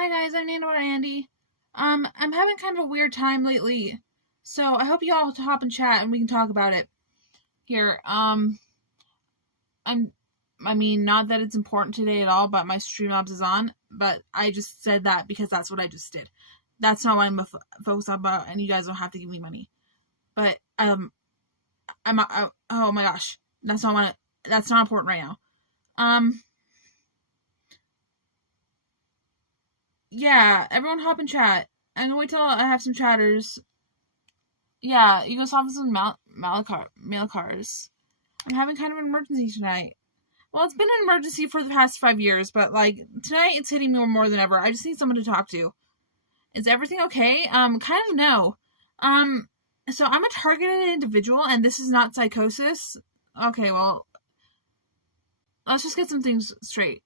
Hi guys, I'm Nanobotandy. I'm having kind of a weird time lately, so I hope you all hop and chat and we can talk about it here. I mean, not that it's important today at all, but my stream obs is on. But I just said that because that's what I just did. That's not what I'm focused on about, and you guys don't have to give me money. But oh my gosh, that's not important right now. Yeah, everyone hop and chat. I'm gonna wait till I have some chatters. Yeah, Yugoslavs and Malakars. I'm having kind of an emergency tonight. Well, it's been an emergency for the past 5 years, but like tonight it's hitting me more than ever. I just need someone to talk to. Is everything okay? Kind of no. So I'm a targeted individual, and this is not psychosis. Okay, well, let's just get some things straight.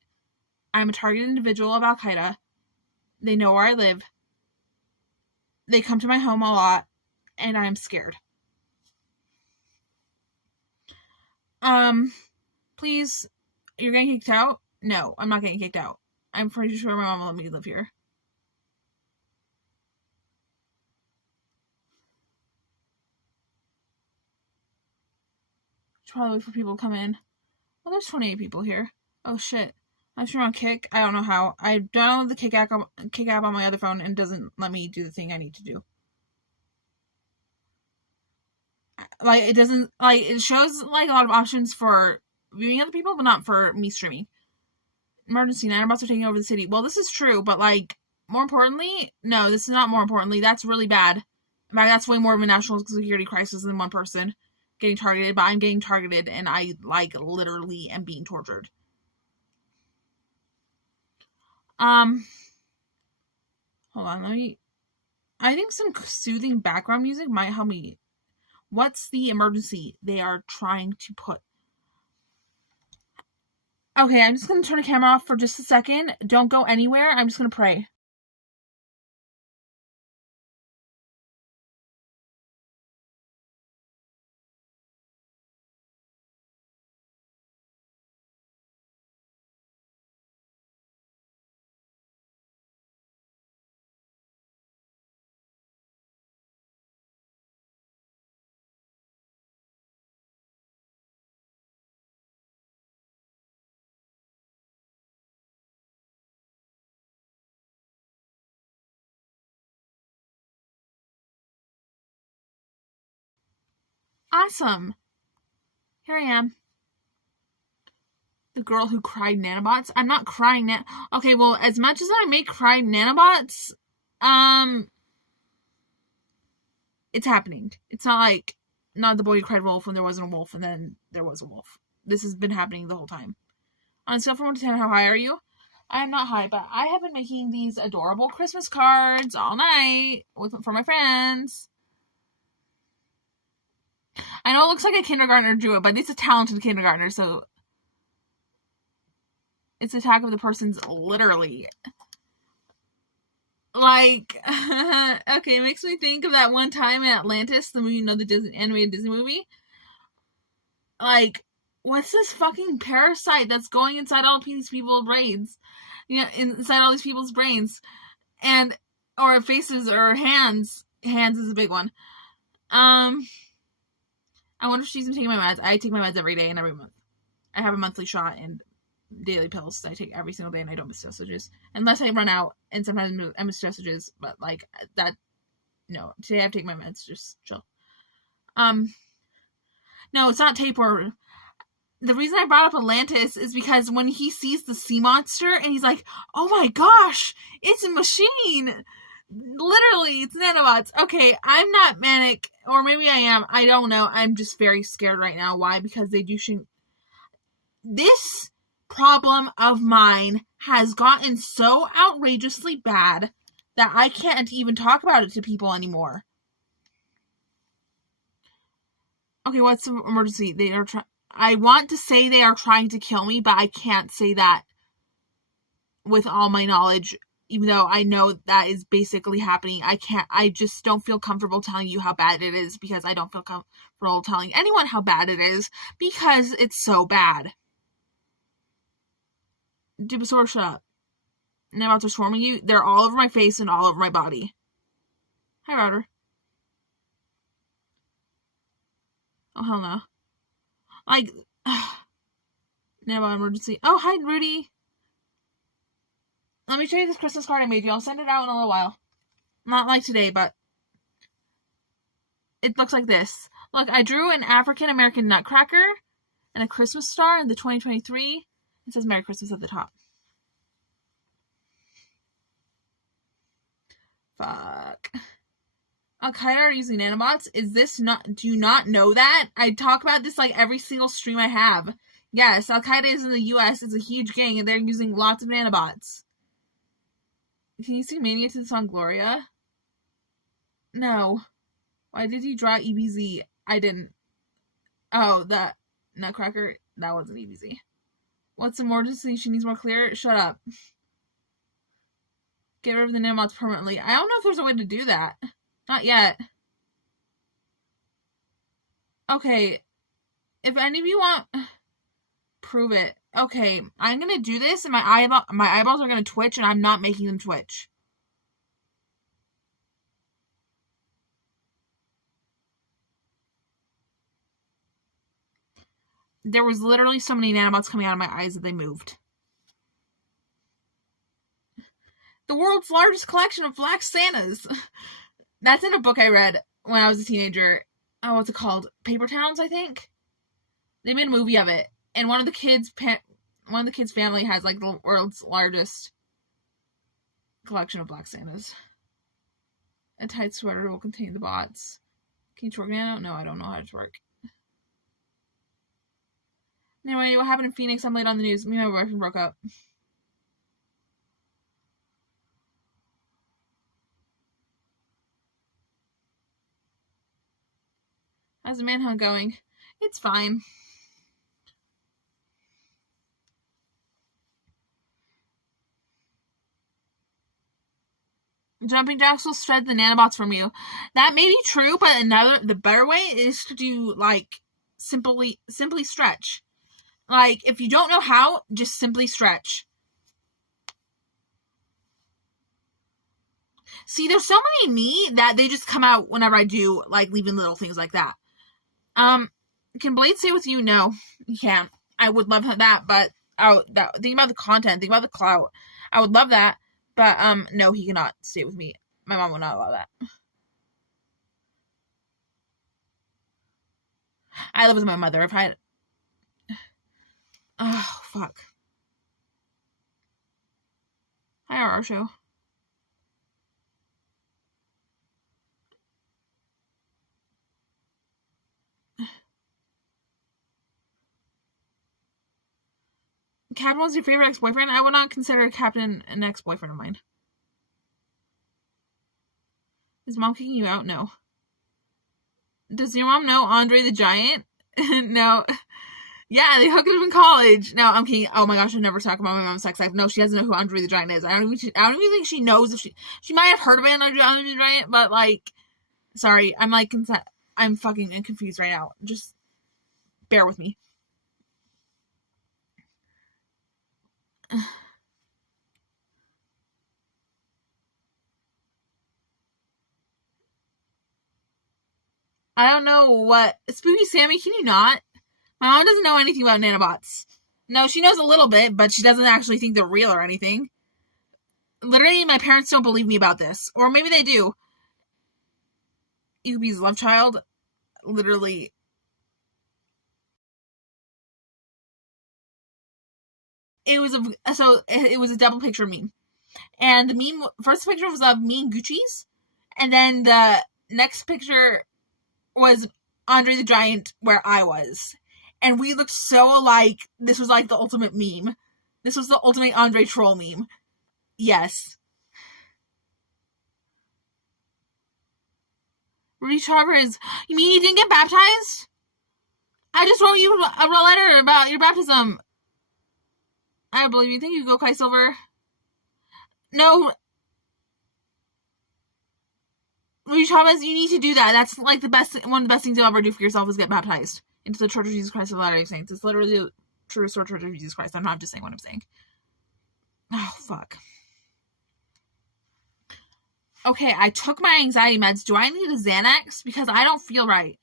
I'm a targeted individual of Al Qaeda. They know where I live. They come to my home a lot, and I'm scared. Please, you're getting kicked out? No, I'm not getting kicked out. I'm pretty sure my mom will let me live here. Should probably wait for people to come in. Well, there's 28 people here. Oh shit. I'm sure on Kick. I don't know how. I downloaded the Kick app on my other phone and it doesn't let me do the thing I need to do. Like, it doesn't, like, it shows, like, a lot of options for viewing other people, but not for me streaming. Emergency, nanobots are taking over the city. Well, this is true, but, like, more importantly, no, this is not more importantly. That's really bad. In fact, that's way more of a national security crisis than one person getting targeted, but I'm getting targeted and I, like, literally am being tortured. Hold on, I think some soothing background music might help me. What's the emergency they are trying to put? Okay, I'm just going to turn the camera off for just a second. Don't go anywhere. I'm just going to pray. Awesome. Here I am. The girl who cried nanobots. I'm not crying Okay, well, as much as I may cry nanobots, it's happening. It's not like not the boy who cried wolf when there wasn't a wolf and then there was a wolf. This has been happening the whole time. On a scale from 1 to 10, how high are you? I'm not high, but I have been making these adorable Christmas cards all night for my friends. I know it looks like a kindergartner drew it, but it's a talented kindergartner, so it's attack of the person's literally. Like, okay, it makes me think of that one time in Atlantis, the movie, the animated Disney movie. Like, what's this fucking parasite that's going inside all these people's brains? Inside all these people's brains. Or faces or hands. Hands is a big one. I wonder if she's been taking my meds. I take my meds every day and every month. I have a monthly shot and daily pills I take every single day and I don't miss dosages. Unless I run out and sometimes I miss dosages, but like that, no. Today I have to take my meds, just chill. No, it's not tapeworm. The reason I brought up Atlantis is because when he sees the sea monster and he's like, oh my gosh, it's a machine. Literally, it's nanobots. Okay, I'm not manic, or maybe I am. I don't know. I'm just very scared right now. Why? Because they do This problem of mine has gotten so outrageously bad that I can't even talk about it to people anymore. Okay, what's the emergency? I want to say they are trying to kill me, but I can't say that with all my knowledge, even though I know that is basically happening. I just don't feel comfortable telling you how bad it is because I don't feel comfortable telling anyone how bad it is because it's so bad. Dubasaur, shut up. nanobots are swarming you. They're all over my face and all over my body. Hi, router. Oh, hell no. Like, nanobot emergency. Oh, hi, Rudy. Let me show you this Christmas card I made you. I'll send it out in a little while. Not like today, but it looks like this. Look, I drew an African-American nutcracker and a Christmas star in the 2023. It says Merry Christmas at the top. Fuck. Al-Qaeda are using nanobots? Is this not... Do you not know that? I talk about this like every single stream I have. Yes, Al-Qaeda is in the US. It's a huge gang and they're using lots of nanobots. Can you see Mania to the song Gloria? No. Why did he draw EBZ? I didn't. Oh, that nutcracker. That wasn't EBZ. What's the emergency? She needs more clear? Shut up. Get rid of the nanobots permanently. I don't know if there's a way to do that. Not yet. Okay. If any of you want... Prove it. Okay, I'm gonna do this and my eyeballs are gonna twitch and I'm not making them twitch. There was literally so many nanobots coming out of my eyes that they moved. The world's largest collection of black Santas. That's in a book I read when I was a teenager. Oh, what's it called? Paper Towns, I think. They made a movie of it, and one of the kids' family has like the world's largest collection of black Santas. A tight sweater will contain the bots. Can you twerk nano? No, I don't know how to twerk. Anyway, what happened in Phoenix? I'm late on the news. Me and my boyfriend broke up. How's the manhunt going? It's fine. Jumping jacks will shred the nanobots from you. That may be true, but the better way is to do, like, simply stretch. Like, if you don't know how, just simply stretch. See, there's so many of me that they just come out whenever I do, like, leaving little things like that. Can Blade stay with you? No, you can't. I would love that, but think about the content, think about the clout. I would love that, but no, he cannot stay with me. My mom will not allow that. I live with my mother. If I had... Oh, fuck. Hi, our show. Captain was your favorite ex-boyfriend? I would not consider Captain an ex-boyfriend of mine. Is mom kicking you out? No. Does your mom know Andre the Giant? No. Yeah, they hooked up in college. No, I'm kidding. Oh my gosh, I never talk about my mom's sex life. No, she doesn't know who Andre the Giant is. I don't even think she knows if she might have heard of Andre the Giant, but like, sorry, I'm fucking confused right now. Just bear with me. I don't know what... Spooky Sammy, can you not? My mom doesn't know anything about nanobots. No, she knows a little bit, but she doesn't actually think they're real or anything. Literally, my parents don't believe me about this. Or maybe they do. Yubi's love child. Literally. It was a double picture meme. And the meme... First picture was of me and Gucci's. And then the next picture was Andre the Giant where I was. And we looked so alike. This was like the ultimate meme. This was the ultimate Andre troll meme. Yes. Rudy Travers, you mean you didn't get baptized? I just wrote you a letter about your baptism. I don't believe you. Thank you, Go Kai Silver. No. Rudy Chavez, you need to do that. That's like one of the best things you'll ever do for yourself is get baptized into the Church of Jesus Christ of Latter-day Saints. It's literally the true Church of Jesus Christ. I'm not just saying what I'm saying. Oh, fuck. Okay, I took my anxiety meds. Do I need a Xanax? Because I don't feel right.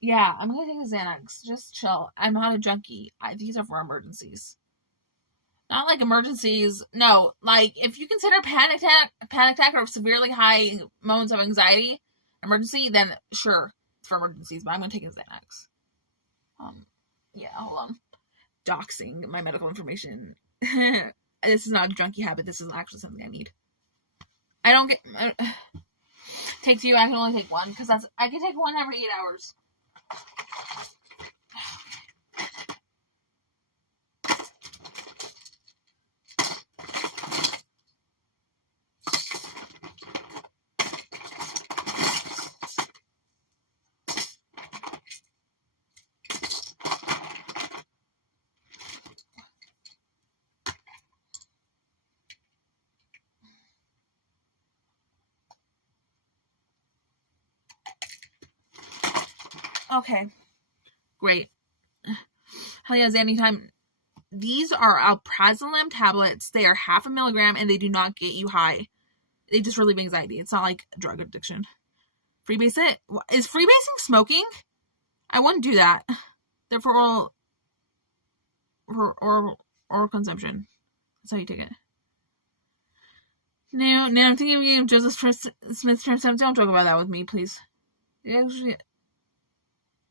Yeah, I'm gonna take a Xanax. Just chill. I'm not a junkie. These are for emergencies. Not like emergencies. No, like if you consider panic attack or severely high moments of anxiety emergency, then sure, it's for emergencies. But I'm gonna take a Xanax. Yeah, hold on. Doxing my medical information. This is not a junkie habit. This is actually something I need. I don't get take 2. I can only take 1 because I can take 1 every 8 hours. Okay, great. Hell yes, anytime. These are alprazolam tablets. They are 0.5 milligram and they do not get you high. They just relieve anxiety. It's not like drug addiction. Freebase it? Is freebasing smoking? I wouldn't do that. They're for oral consumption. That's how you take it. Now I'm thinking of Joseph Smith term 7. Don't joke about that with me, please. Actually,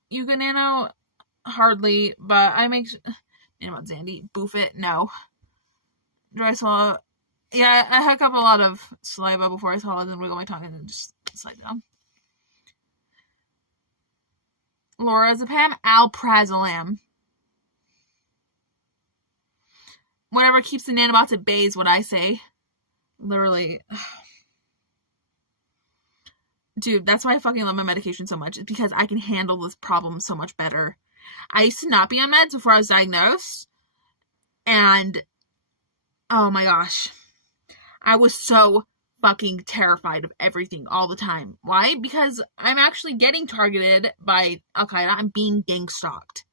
you can nano hardly, but I make nano Zandy. Boof it. No. Dry swallow. Yeah, I hook up a lot of saliva before I swallow, then wiggle my tongue and then just slide down. Lorazepam, alprazolam. Whatever keeps the nanobots at bay is what I say. Literally. Dude, that's why I fucking love my medication so much. It's because I can handle this problem so much better. I used to not be on meds before I was diagnosed. And, oh my gosh. I was so fucking terrified of everything all the time. Why? Because I'm actually getting targeted by Al-Qaeda. I'm being gang stalked.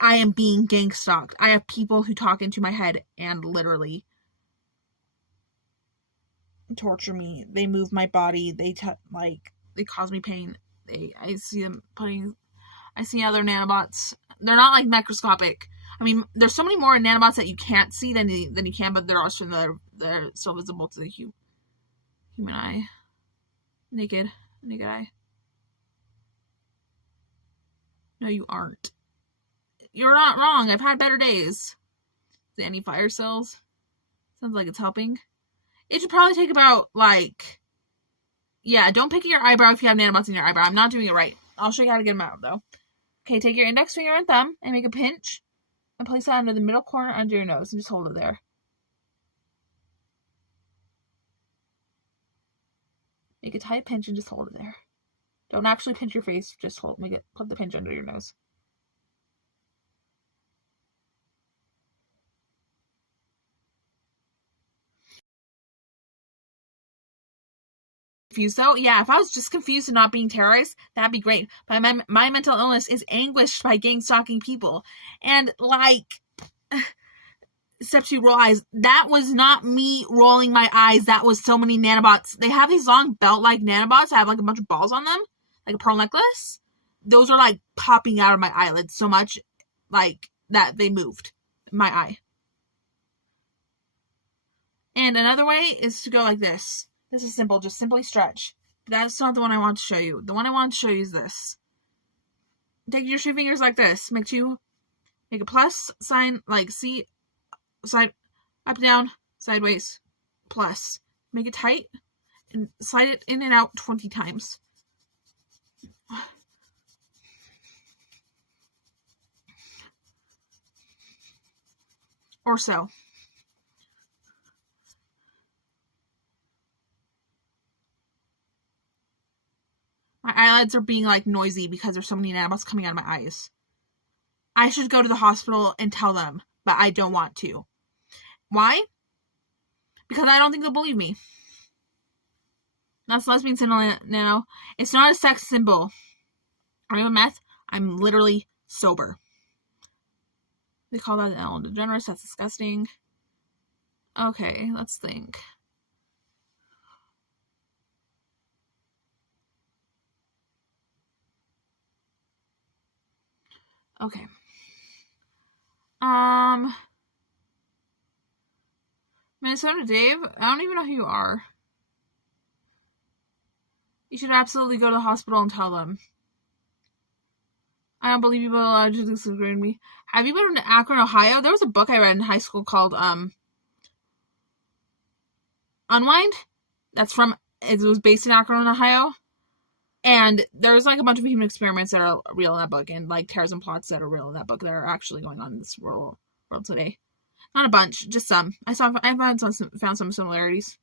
I am being gang stalked. I have people who talk into my head and literally torture me. They move my body. They cause me pain. I see other nanobots. They're not like microscopic. I mean, there's so many more nanobots that you can't see than you can, but they're also they're still visible to the human eye. Naked eye. No, you aren't. You're not wrong. I've had better days. The anti-fire cells. Sounds like it's helping. It should probably take about, yeah, don't pick at your eyebrow if you have nanobots in your eyebrow. I'm not doing it right. I'll show you how to get them out, though. Okay, take your index finger and thumb and make a pinch and place that under the middle corner under your nose and just hold it there. Make a tight pinch and just hold it there. Don't actually pinch your face, just put the pinch under your nose. Confused though? Yeah, if I was just confused and not being terrorized, that'd be great. But my mental illness is anguished by gang stalking people. And step 2, roll eyes. That was not me rolling my eyes. That was so many nanobots. They have these long belt-like nanobots that have a bunch of balls on them, like a pearl necklace. Those are popping out of my eyelids so much, that they moved my eye. And another way is to go like this. This is simple. Just simply stretch. That's not the one I want to show you. The one I want to show you is this. Take your 2 fingers like this. Make a plus sign, C, side, up, down, sideways, plus. Make it tight and slide it in and out 20 times. Or so. My eyelids are being noisy because there's so many nanobots coming out of my eyes. I should go to the hospital and tell them, but I don't want to. Why? Because I don't think they'll believe me. That's lesbian nano. It's not a sex symbol. I'm a meth. I'm literally sober. They call that an Ellen DeGeneres. That's disgusting. Okay, let's think. Okay. Minnesota Dave, I don't even know who you are. You should absolutely go to the hospital and tell them. I don't believe you will allow you to disagree with me. Have you been to Akron, Ohio? There was a book I read in high school called Unwind. It was based in Akron, Ohio. And there's like a bunch of human experiments that are real in that book, and like terrorism plots that are real in that book that are actually going on in this world today. Not a bunch, just some. I found some similarities.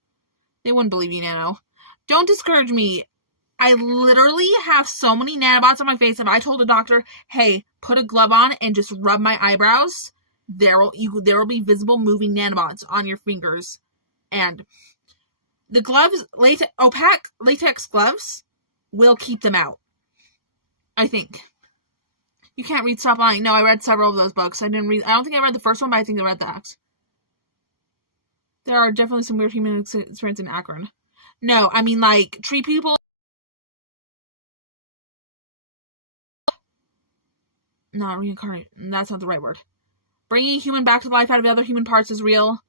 They wouldn't believe you, Nano. Don't discourage me. I literally have so many nanobots on my face. If I told a doctor, hey, put a glove on and just rub my eyebrows, there will be visible moving nanobots on your fingers. And the gloves, opaque latex gloves, will keep them out. I think. You can't read Stop Lying. No, I read several of those books. I don't think I read the first one, but I think I read that. There are definitely some weird human experience in Akron. No, I mean like tree people. Not reincarnate. That's not the right word. Bringing a human back to life out of other human parts is real.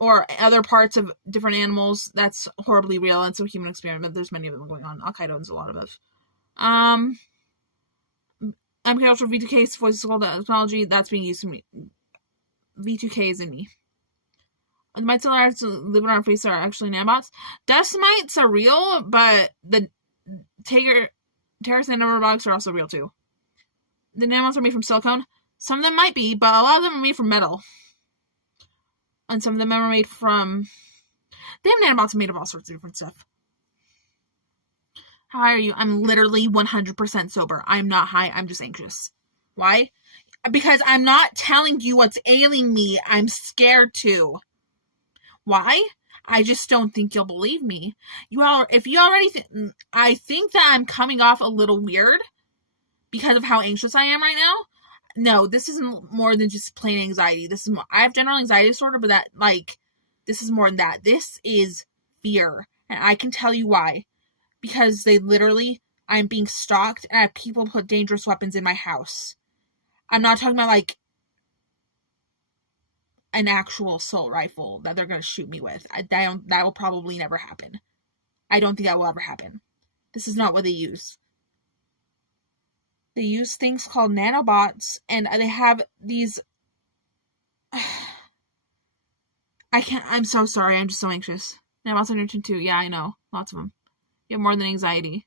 Or other parts of different animals, that's horribly real. And so human experiment, there's many of them going on. Al-Qaeda owns a lot of those. MK Ultra V2K voice called technology, that's being used to me. V2K is in me. The mites that live on our face are actually nanobots. Dust mites are real, but the terrorist nanobots are also real too. The nanobots are made from silicone. Some of them might be, but a lot of them are made from metal. And some of them are made from... Damn, nanobots are made of all sorts of different stuff. How high are you? I'm literally 100% sober. I'm not high. I'm just anxious. Why? Because I'm not telling you what's ailing me. I'm scared to. Why? I just don't think you'll believe me. If you already I think that I'm coming off a little weird because of how anxious I am right now. No, this isn't more than just plain anxiety. I have general anxiety disorder, but this is more than that. This is fear. And I can tell you why. Because I'm being stalked and I have people put dangerous weapons in my house. I'm not talking about like an actual assault rifle that they're going to shoot me with. That will probably never happen. I don't think that will ever happen. This is not what they use. They use things called nanobots, and they have these... I'm so sorry, I'm just so anxious. Nanobots on your chin too. Yeah, I know. Lots of them. You have more than anxiety.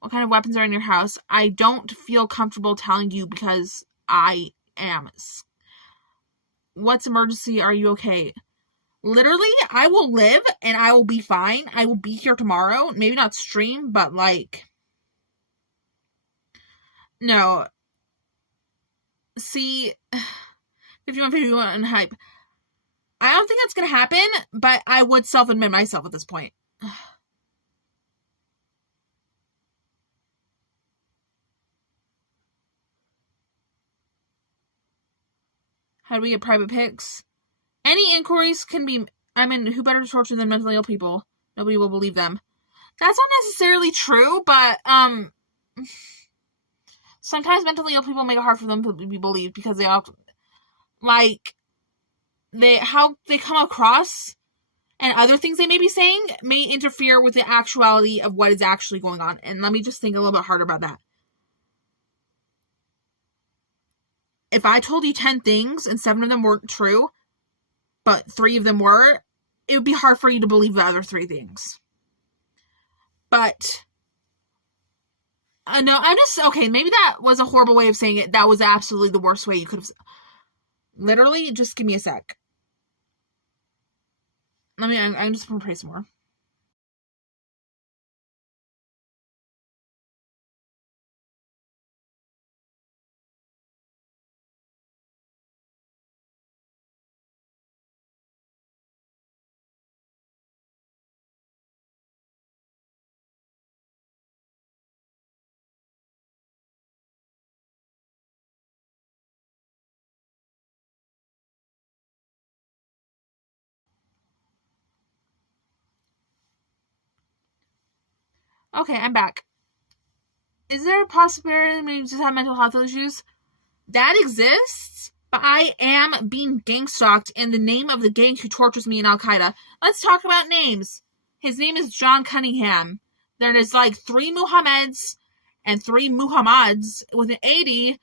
What kind of weapons are in your house? I don't feel comfortable telling you because I am. What's emergency? Are you okay? Literally, I will live and I will be fine. I will be here tomorrow. Maybe not stream, but like... No. See, 51 and hype. I don't think that's going to happen, but I would self-admit myself at this point. How do we get private pics? Any inquiries can be... who better to torture than mentally ill people? Nobody will believe them. That's not necessarily true, but, sometimes mentally ill people make it hard for them to be believed because they all... how they come across and other things they may be saying may interfere with the actuality of what is actually going on. And let me just think a little bit harder about that. If I told you 10 things and 7 of them weren't true, but 3 of them were, it would be hard for you to believe the other 3 things. But, no, okay, maybe that was a horrible way of saying it. That was absolutely the worst way you could have... Literally, just give me a sec. I'm just going to pray some more. Okay, I'm back. Is there a possibility maybe just have mental health issues? That exists, but I am being gang stalked in the name of the gang who tortures me in Al-Qaeda. Let's talk about names. His name is John Cunningham. There is like 3 Muhammads and 3 Muhammads with an 80.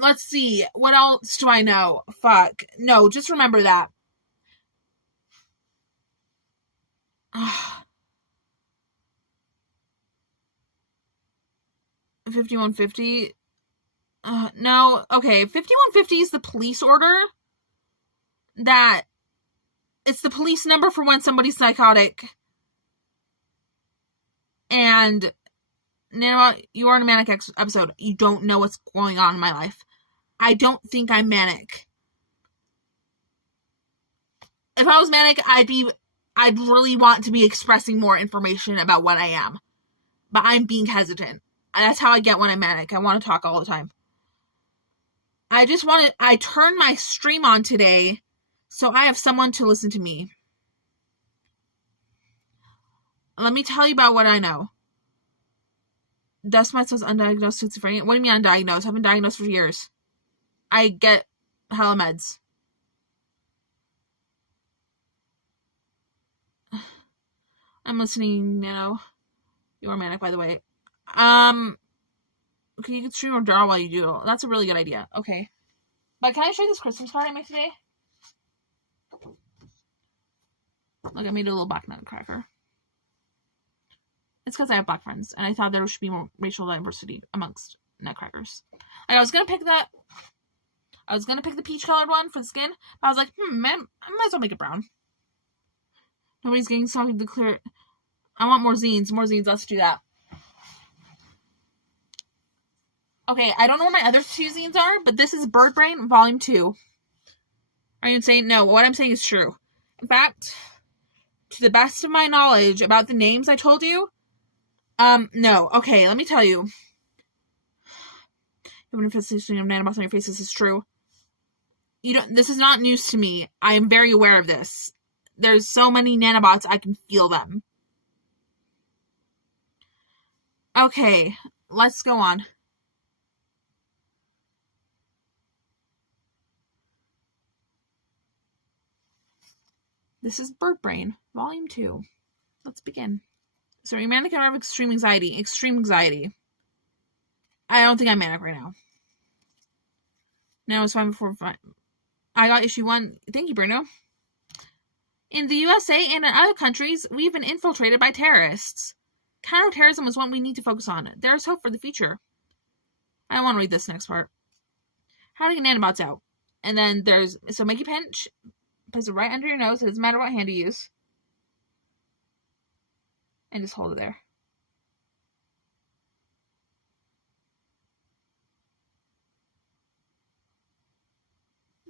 Let's see. What else do I know? Fuck. No, just remember that. 5150. No. Okay, 5150 is the police order. That it's the police number for when somebody's psychotic. And Nanobot, you are in a manic episode. You don't know what's going on in my life. I don't think I'm manic. If I was manic, I'd really want to be expressing more information about what I am. But I'm being hesitant. That's how I get when I'm manic. I want to talk all the time. I turned my stream on today, so I have someone to listen to me. Let me tell you about what I know. Dust says undiagnosed schizophrenia. What do you mean undiagnosed? I've been diagnosed for years. I get hella meds. I'm listening, Nano. You are manic, by the way. Okay, you can stream or draw while you do. That's a really good idea. Okay. But can I show you this Christmas card I made today? Look, I made a little black nutcracker. It's because I have black friends, and I thought there should be more racial diversity amongst nutcrackers. Like, I was gonna pick the peach-colored one for the skin, but I was like, man, I might as well make it brown. Nobody's getting something to clear. I want more zines. Let's do that. Okay, I don't know where my other 2 zines are, but this is Bird Brain Volume 2. Are you insane? No, what I'm saying is true. In fact, to the best of my knowledge about the names I told you, no. Okay, let me tell you. Even if it's of nanobots on your face, this is true. This is not news to me. I am very aware of this. There's so many nanobots, I can feel them. Okay, let's go on. This is Bird Brain, Volume 2. Let's begin. So, are you manic or have extreme anxiety? Extreme anxiety. I don't think I'm manic right now. No, it's fine before. I got issue 1. Thank you, Bruno. In the USA and in other countries, we've been infiltrated by terrorists. Counterterrorism is what we need to focus on. There is hope for the future. I don't want to read this next part. How to get nanobots out. And then so make a pinch. Place it right under your nose. It doesn't matter what hand you use. And just hold it there.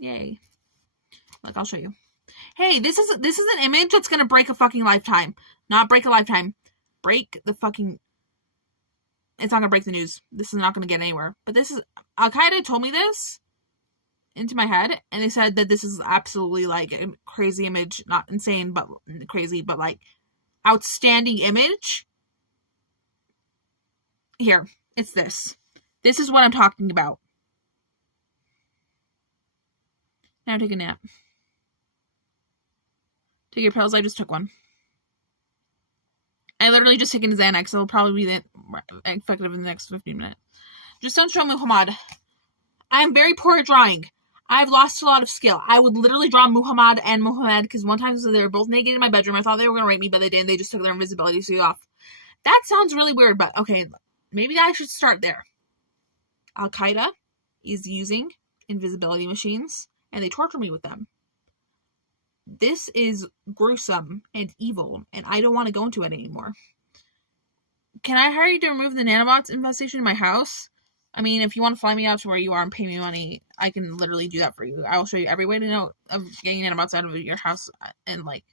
Yay. Look, I'll show you. Hey, this is an image that's gonna break a fucking lifetime. Not break a lifetime. Break the fucking... It's not gonna break the news. This is not gonna get anywhere. But this is... Al-Qaeda told me this into my head, and they said that this is absolutely like a crazy image. Not insane, but crazy, but like outstanding image. Here, it's this. This is what I'm talking about. Now take a nap. Take your pills. I just took one. I literally just taken a Xanax, so it'll probably be effective in the next 15 minutes. Just don't show Muhammad. I am very poor at drawing. I've lost a lot of skill. I would literally draw Muhammad and Muhammad, because one time they were both naked in my bedroom. I thought they were going to rape me, but they didn't. They just took their invisibility suit off. That sounds really weird, but okay, maybe I should start there. Al-Qaeda is using invisibility machines, and they torture me with them. This is gruesome and evil, and I don't want to go into it anymore. Can I hire you to remove the nanobots infestation in my house? I mean, if you want to fly me out to where you are and pay me money, I can literally do that for you. I will show you every way to know of getting nanobots out of your house. And like,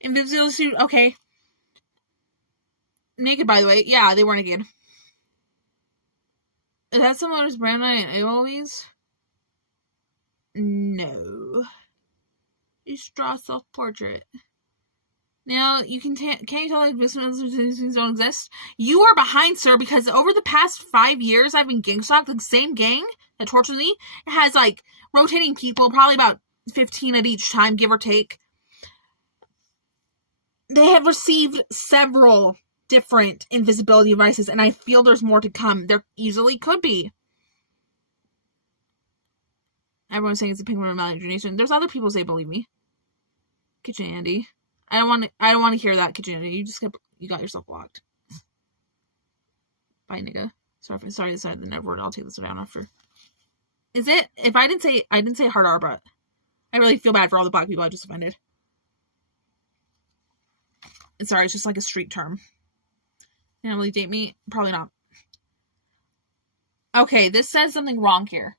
invisibility suit. Okay. Naked, by the way. Yeah, they were naked. Is that someone who's Brandon and always? No. You draw self-portrait. Now, can't you tell like things don't exist? You are behind, sir, because over the past 5 years I've been gang stalked. The same gang that tortures me, it has like rotating people, probably about 15 at each time, give or take. They have received several different invisibility devices, and I feel there's more to come. There easily could be. Everyone's saying it's a penguin imagination. There's other people say believe me. Kitchen Andy. I don't want to hear that, Kitchen Andy. You got yourself blocked. Bye, nigga. Sorry, I said the never word. I'll take this down after. Is it? If I didn't say hard R, but I really feel bad for all the black people I just offended. And sorry, it's just like a street term. Can really date me? Probably not. Okay, this says something wrong here.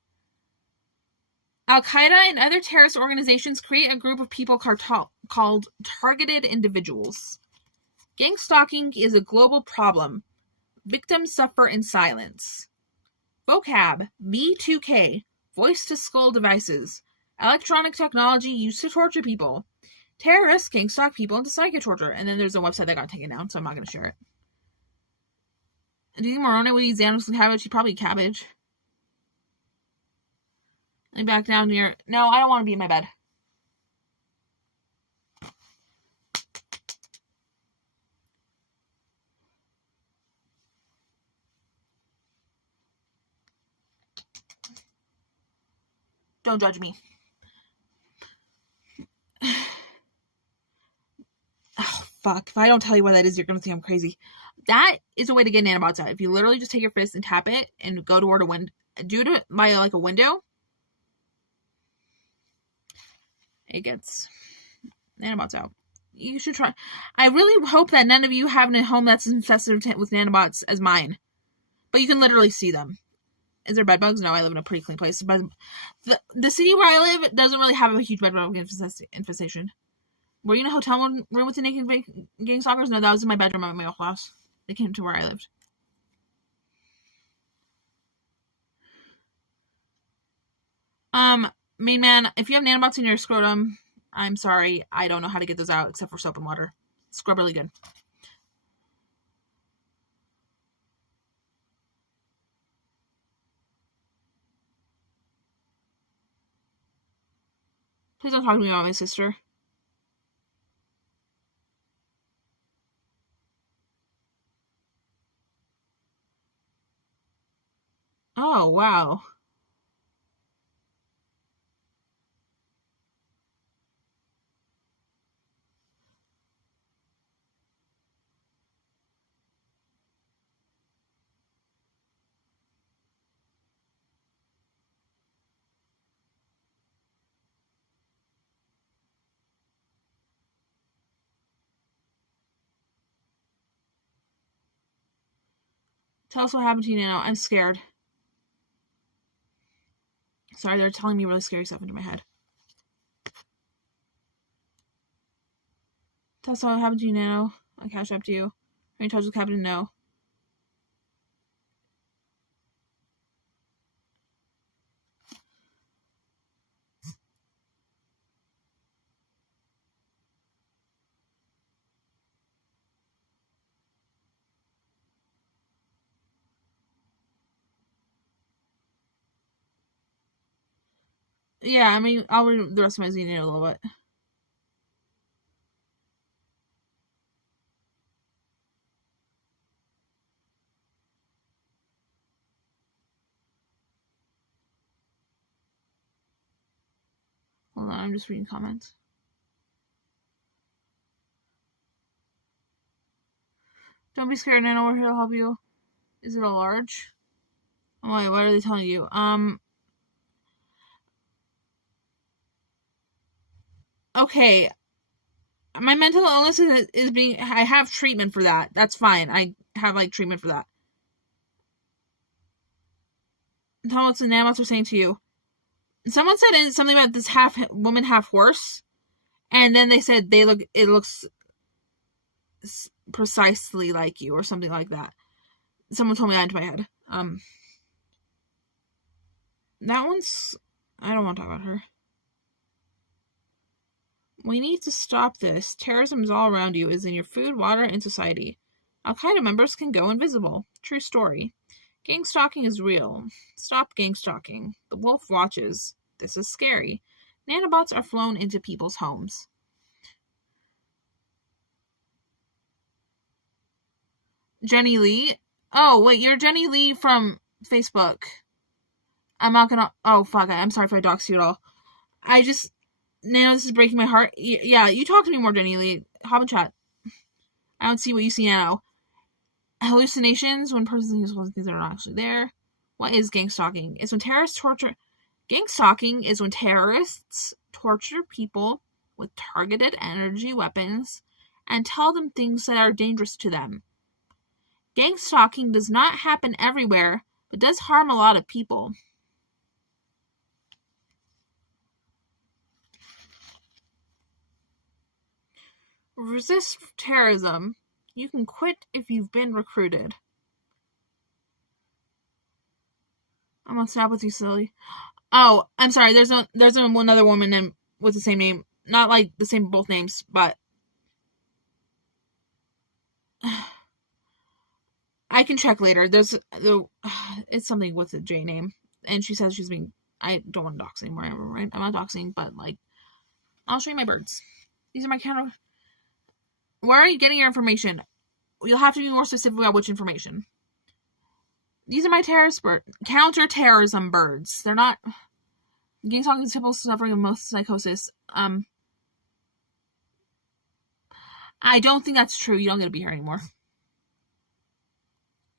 Al-Qaeda and other terrorist organizations create a group of people called targeted individuals. Gang stalking is a global problem. Victims suffer in silence. Vocab, V2K, voice-to-skull devices, electronic technology used to torture people. Terrorists gang stalk people into psychic torture. And then there's a website that got taken down, so I'm not going to share it. Do you think Moroni would eat Xanax and cabbage? She'd probably eat cabbage. I'm back down here. No, I don't want to be in my bed. Don't judge me. Oh, fuck. If I don't tell you what that is, you're going to think I'm crazy. That is a way to get nanobots out. If you literally just take your fist and tap it and go toward a window, do it by like a window, it gets nanobots out. You should try. I really hope that none of you have a home that's infested with nanobots as mine. But you can literally see them. Is there bed bugs? No, I live in a pretty clean place. But the city where I live doesn't really have a huge bed bug infestation. Were you in a hotel room with the naked gang stalkers? No, that was in my bedroom at my old house. They came to where I lived. Main man, if you have nanobots in your scrotum, I'm sorry. I don't know how to get those out except for soap and water. Scrub really good. Please don't talk to me about my sister. Oh, wow. Tell us what happened to you, Nano. I'm scared. Sorry, they're telling me really scary stuff into my head. Tell us what happened to you, Nano. I Cashapp to you. Are you in touch with Captain? No. Yeah, I mean, I'll read the rest of my zine in a little bit. Hold on, I'm just reading comments. Don't be scared, Nano. We're here to help you. Is it a large? Oh, wait, what are they telling you? Okay. My mental illness is being... I have treatment for that. That's fine. I have, like, treatment for that. Tell me what the nanobots are saying to you. Someone said something about this half woman, half horse. And then they said it looks precisely like you or something like that. Someone told me that into my head. That one's... I don't want to talk about her. We need to stop this. Terrorism is all around you. It is in your food, water, and society. Al-Qaeda members can go invisible. True story. Gang stalking is real. Stop gang stalking. The wolf watches. This is scary. Nanobots are flown into people's homes. Jenny Lee? Oh, wait, you're Jenny Lee from Facebook. I'm not gonna... Oh, fuck, I'm sorry if I dox you at all. Nano, this is breaking my heart. Yeah, you talk to me more, Jenny Lee. Hop and chat. I don't see what you see now. Hallucinations, when persons use things that are not actually there. What is gang stalking? It's when terrorists torture... Gang stalking is when terrorists torture people with targeted energy weapons and tell them things that are dangerous to them. Gang stalking does not happen everywhere, but does harm a lot of people. Resist terrorism. You can quit if you've been recruited. I'm on Snap with you, silly. Oh, I'm sorry. There's another woman with the same name. Not like the same both names, but I can check later. It's something with a J name, and she says she's being. I don't want to dox anymore, right? I'm not doxing, but like, I'll show you my birds. These are my counter. Where are you getting your information? You'll have to be more specific about which information. These are my counter-terrorism birds. They're not... Gang stalking is people suffering of most psychosis. I don't think that's true. You don't get to be here anymore.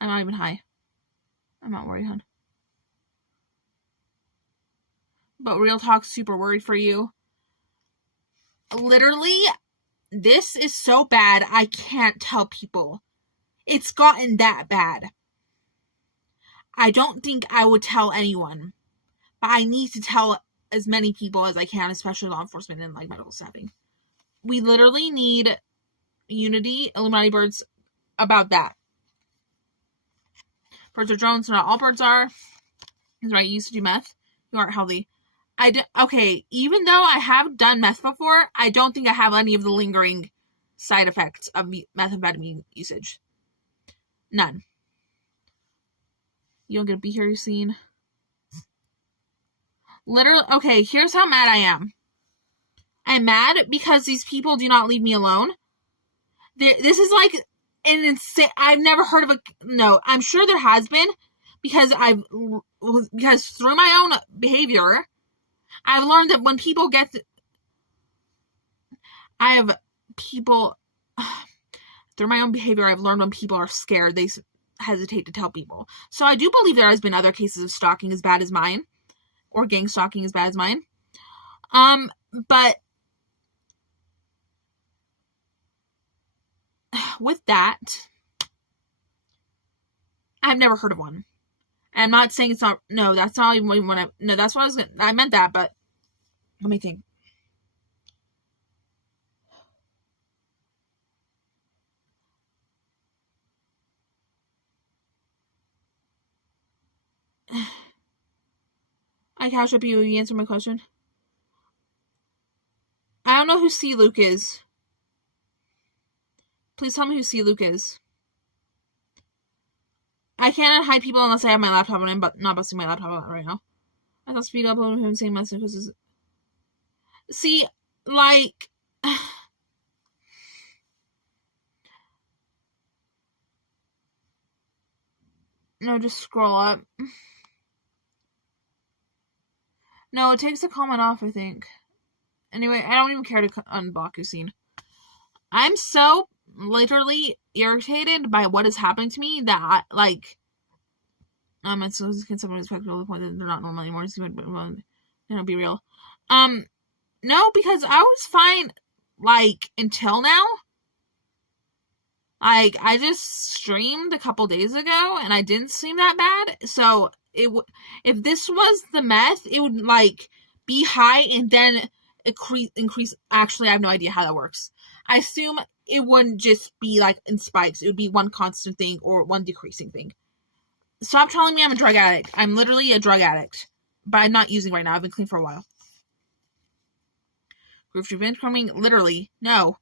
I'm not even high. I'm not worried, hon. But real talk, super worried for you. Literally, this is so bad, I can't tell people. It's gotten that bad. I don't think I would tell anyone. But I need to tell as many people as I can, especially law enforcement and like medical staffing. We literally need unity, Illuminati birds, about that. Birds are drones, so not all birds are. He's right, you used to do meth. You aren't healthy. Okay, even though I have done meth before, I don't think I have any of the lingering side effects of methamphetamine usage. None. You don't get to be here, you seen. Literally, okay, here's how mad I am. I'm mad because these people do not leave me alone. This is like an insane... I've never heard of a... No, I'm sure there has been, because through my own behavior, I've learned that when people get... Through my own behavior, I've learned when people are scared, they hesitate to tell people. So I do believe there has been other cases of stalking as bad as mine. Or gang stalking as bad as mine. But with that, I've never heard of one. And I'm not saying it's not... No, that's not even what I... No, that's what I was... I meant that, but... Let me think. I Cashapp you. You answer my question? I don't know who C. Luke is. Please tell me who C. Luke is. I cannot hide people unless I have my laptop and I'm not busting my laptop out right now. I thought speed uploading him saying messages. See, like... No, just scroll up. No, it takes the comment off, I think. Anyway, I don't even care to unblock your scene. I'm so literally irritated by what is happening to me that it's so someone expect people to the point that they're not normal anymore. Be real. No, because I was fine, until now. I just streamed a couple days ago, and I didn't seem that bad, so... if this was the meth, it would be high and then increase. Actually, I have no idea how that works. I assume it wouldn't just be in spikes. It would be one constant thing or one decreasing thing. Stop telling me I'm a drug addict. I'm literally a drug addict, but I'm not using right now. I've been clean for a while. Goof Troop incoming? Literally. No.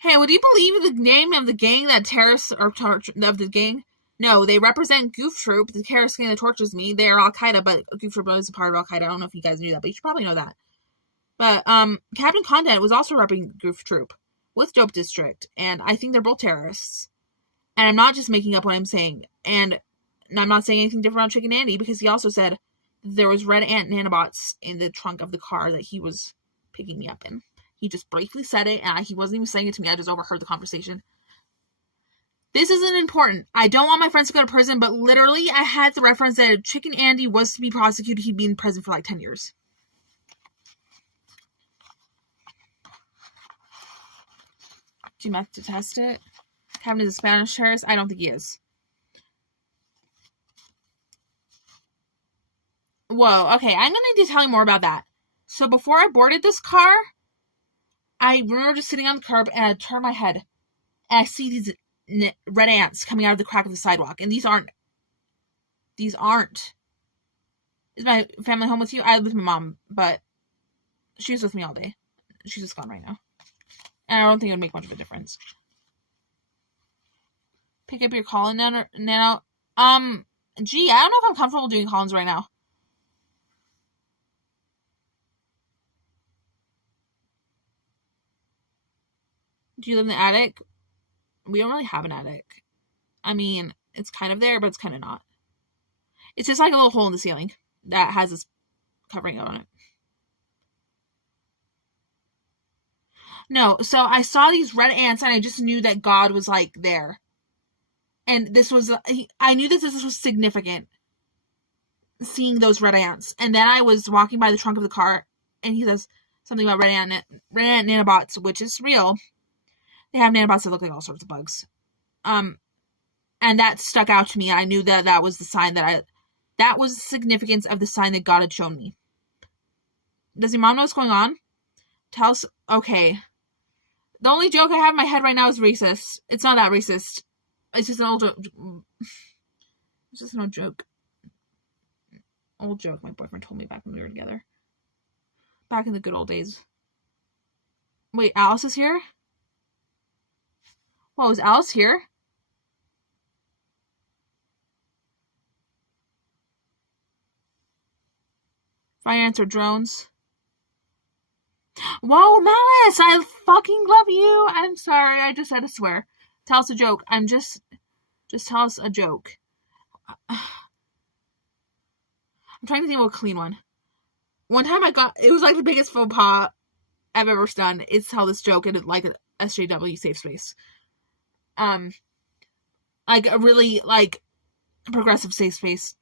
Hey, would you believe the name of the gang that terrorists are of the gang? No, they represent Goof Troop, the terrorist gang that tortures me. They are Al-Qaeda, but Goof Troop is a part of Al-Qaeda. I don't know if you guys knew that, but you should probably know that. But Captain Content was also repping Goof Troop with Dope District, and I think they're both terrorists. And I'm not just making up what I'm saying. And I'm not saying anything different about Chicken Andy, because he also said there was red ant nanobots in the trunk of the car that he was picking me up in. He just briefly said it, and he wasn't even saying it to me. I just overheard the conversation. This isn't important. I don't want my friends to go to prison, but literally I had the reference that if Chicken Andy was to be prosecuted, he'd be in prison for like 10 years. Do you have to test it? Kevin is a Spanish terrorist? I don't think he is. Whoa, okay, I'm gonna need to tell you more about that. So before I boarded this car, I remember just sitting on the curb, and I turn my head, and I see these red ants coming out of the crack of the sidewalk, and these aren't. Is my family home with you? I live with my mom, but she's with me all day. She's just gone right now. And I don't think it would make much of a difference. Pick up your call-in nano. Gee, I don't know if I'm comfortable doing call-ins right now. Do you live in the attic? We don't really have an attic. I mean, it's kind of there, but it's kind of not. It's just like a little hole in the ceiling that has this covering on it. No, so I saw these red ants, and I just knew that God was, like, there. And this was, I knew that this was significant, seeing those red ants. And then I was walking by the trunk of the car, and he says something about red ant nanobots, which is real. They have nanobots that look like all sorts of bugs. And that stuck out to me. I knew that that was the sign that was the significance of the sign that God had shown me. Does your mom know what's going on? Tell us. Okay. The only joke I have in my head right now is racist. It's not that racist. It's just an old joke. It's just an old joke. Old joke my boyfriend told me back when we were together. Back in the good old days. Wait, Alice is here? Whoa, is Alice here? Finance or drones? Whoa, Malice! I fucking love you! I'm sorry, I just had to swear. Tell us a joke. Just tell us a joke. I'm trying to think of a clean one. One time it was like the biggest faux pas I've ever done. Is tell this joke in like an SJW safe space. Like a really like progressive safe space.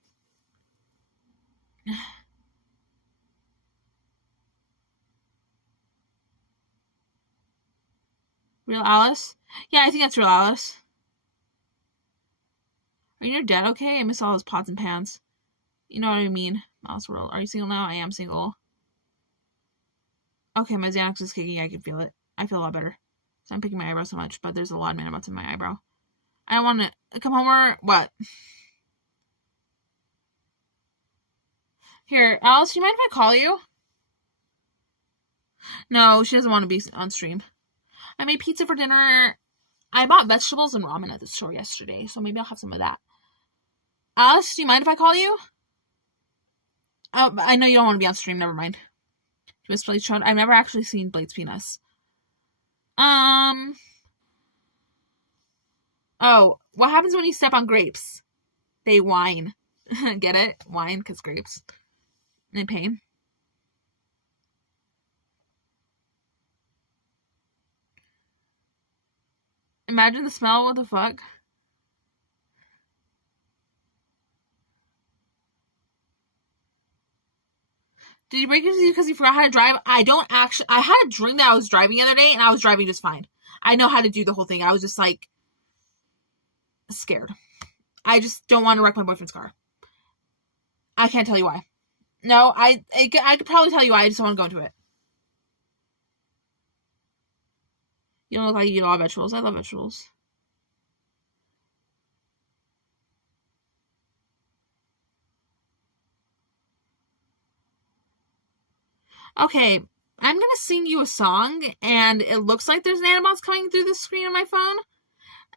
Real Alice? Yeah, I think that's real Alice. Are you and your dad okay? I miss all those pots and pans. You know what I mean. Mouse World. Are you single now? I am single. Okay, my Xanax is kicking. I can feel it. I feel a lot better. So I'm picking my eyebrow so much, but there's a lot of nanobots in my eyebrow. I don't want to come home or what? Here, Alice, do you mind if I call you? No, she doesn't want to be on stream. I made pizza for dinner. I bought vegetables and ramen at the store yesterday, so maybe I'll have some of that. Alice, do you mind if I call you? Oh, I know you don't want to be on stream. Never mind. You miss Blade's Chone? I've never actually seen Blade's penis. Oh, what happens when you step on grapes? They whine. Get it? Whine, because grapes. In pain. Imagine the smell. What the fuck? Did you break into because you forgot how to drive? I had a dream that I was driving the other day, and I was driving just fine. I know how to do the whole thing. I was just, like, scared. I just don't want to wreck my boyfriend's car. I can't tell you why. No, I could probably tell you why. I just don't want to go into it. You don't look like you eat a lot of vegetables. I love vegetables. Okay, I'm gonna sing you a song, and it looks like there's nanobots coming through the screen of my phone.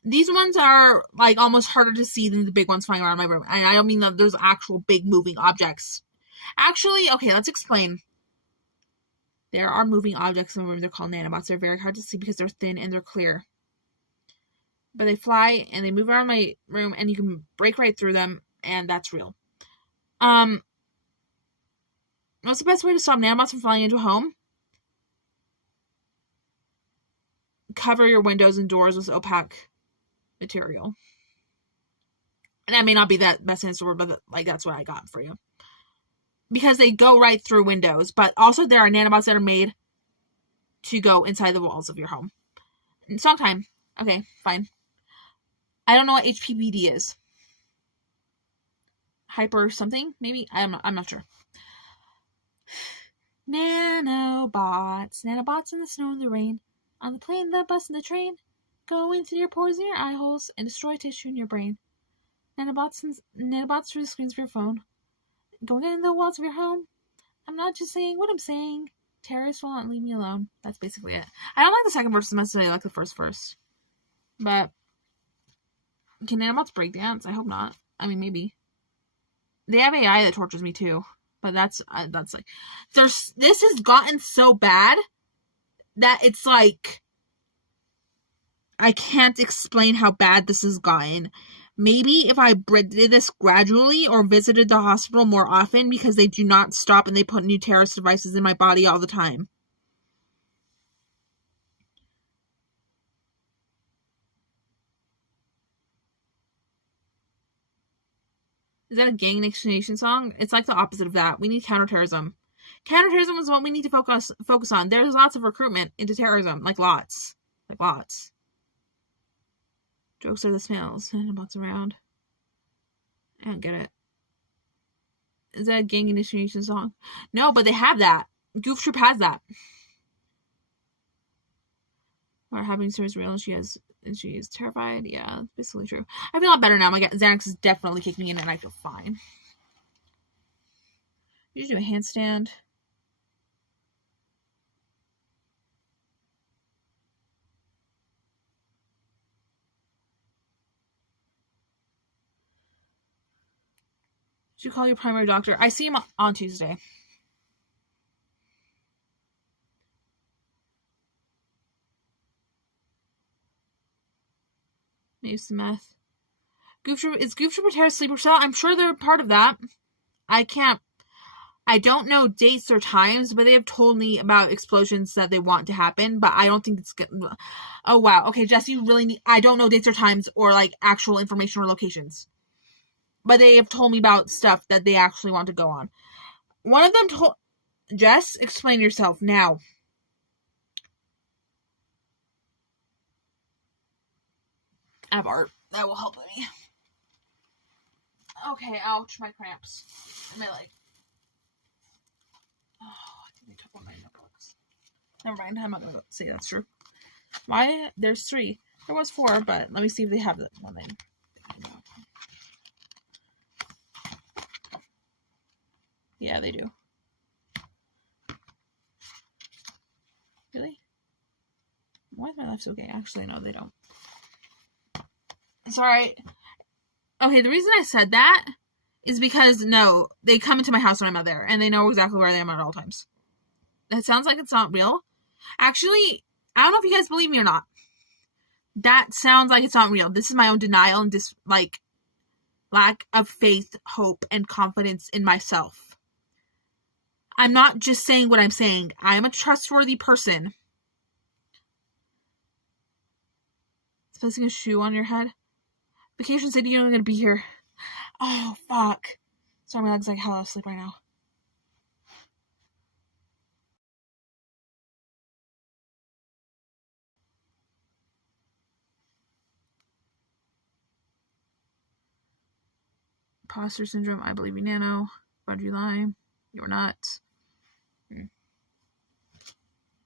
These ones are, like, almost harder to see than the big ones flying around my room. And I don't mean that there's actual big moving objects. Actually, okay, let's explain. There are moving objects in the room. They're called nanobots. They're very hard to see because they're thin and they're clear. But they fly and they move around my room, and you can break right through them, and that's real. What's the best way to stop nanobots from flying into a home? Cover your windows and doors with opaque material. And that may not be that best answer, but like that's what I got for you. Because they go right through windows, but also there are nanobots that are made to go inside the walls of your home. Song time. Okay, fine. I don't know what HPPD is. Hyper something, maybe? I'm not sure. Nanobots. Nanobots in the snow and the rain. On the plane, the bus, and the train. Go into your pores and your eye holes and destroy tissue in your brain. Nanobots through the screens of your phone. Going in the walls of your home. I'm not just saying what I'm saying. Terrorists will not leave me alone. That's basically it. I don't like the second verse as much as I like the first verse. But can nanobots break dance? I hope not. I mean, maybe. They have AI that tortures me too. But that's like, this has gotten so bad that it's like, I can't explain how bad this has gotten. Maybe if I did this gradually or visited the hospital more often, because they do not stop and they put new terrorist devices in my body all the time. Is that a gang initiation song? It's like the opposite of that. We need counterterrorism. Counterterrorism is what we need to focus on. There's lots of recruitment into terrorism. Like lots. Jokes are the smells. Nanobots around. I don't get it. Is that a gang initiation song? No, but they have that. Goof Troop has that. What happening to her is real, and she is terrified. Yeah, that's basically true. I feel a lot better now. My Xanax is definitely kicking in, and I feel fine. You should do a handstand. You should call your primary doctor. I see him on Tuesday. Maybe some meth. Is Goof Troop a terrorist sleeper cell? I'm sure they're part of that. I don't know dates or times, but they have told me about explosions that they want to happen, but I don't think it's good. Oh, wow. Okay, Jesse, you really need... I don't know dates or times or, like, actual information or locations. But they have told me about stuff that they actually want to go on. One of them told... Jess, explain yourself now. I have art. That will help me. Okay, ouch, my cramps. And my leg. Oh, I think I took one of my notebooks. Never mind, I'm not going to say that's true. Why? There's 3. There was 4, but let me see if they have that one thing. Yeah, they do. Really? Why is my life so gay? Actually, no, they don't. It's alright. Okay, the reason I said that is because, no, they come into my house when I'm out there, and they know exactly where I am at all times. That sounds like it's not real. Actually, I don't know if you guys believe me or not. That sounds like it's not real. This is my own denial and lack of faith, hope, and confidence in myself. I'm not just saying what I'm saying. I am a trustworthy person. It's placing a shoe on your head. Vacation City, you're only going to be here. Oh, fuck. Sorry, my leg's like hell asleep right now. Imposter syndrome, I believe you, Nano. Why'd you lie? You're not.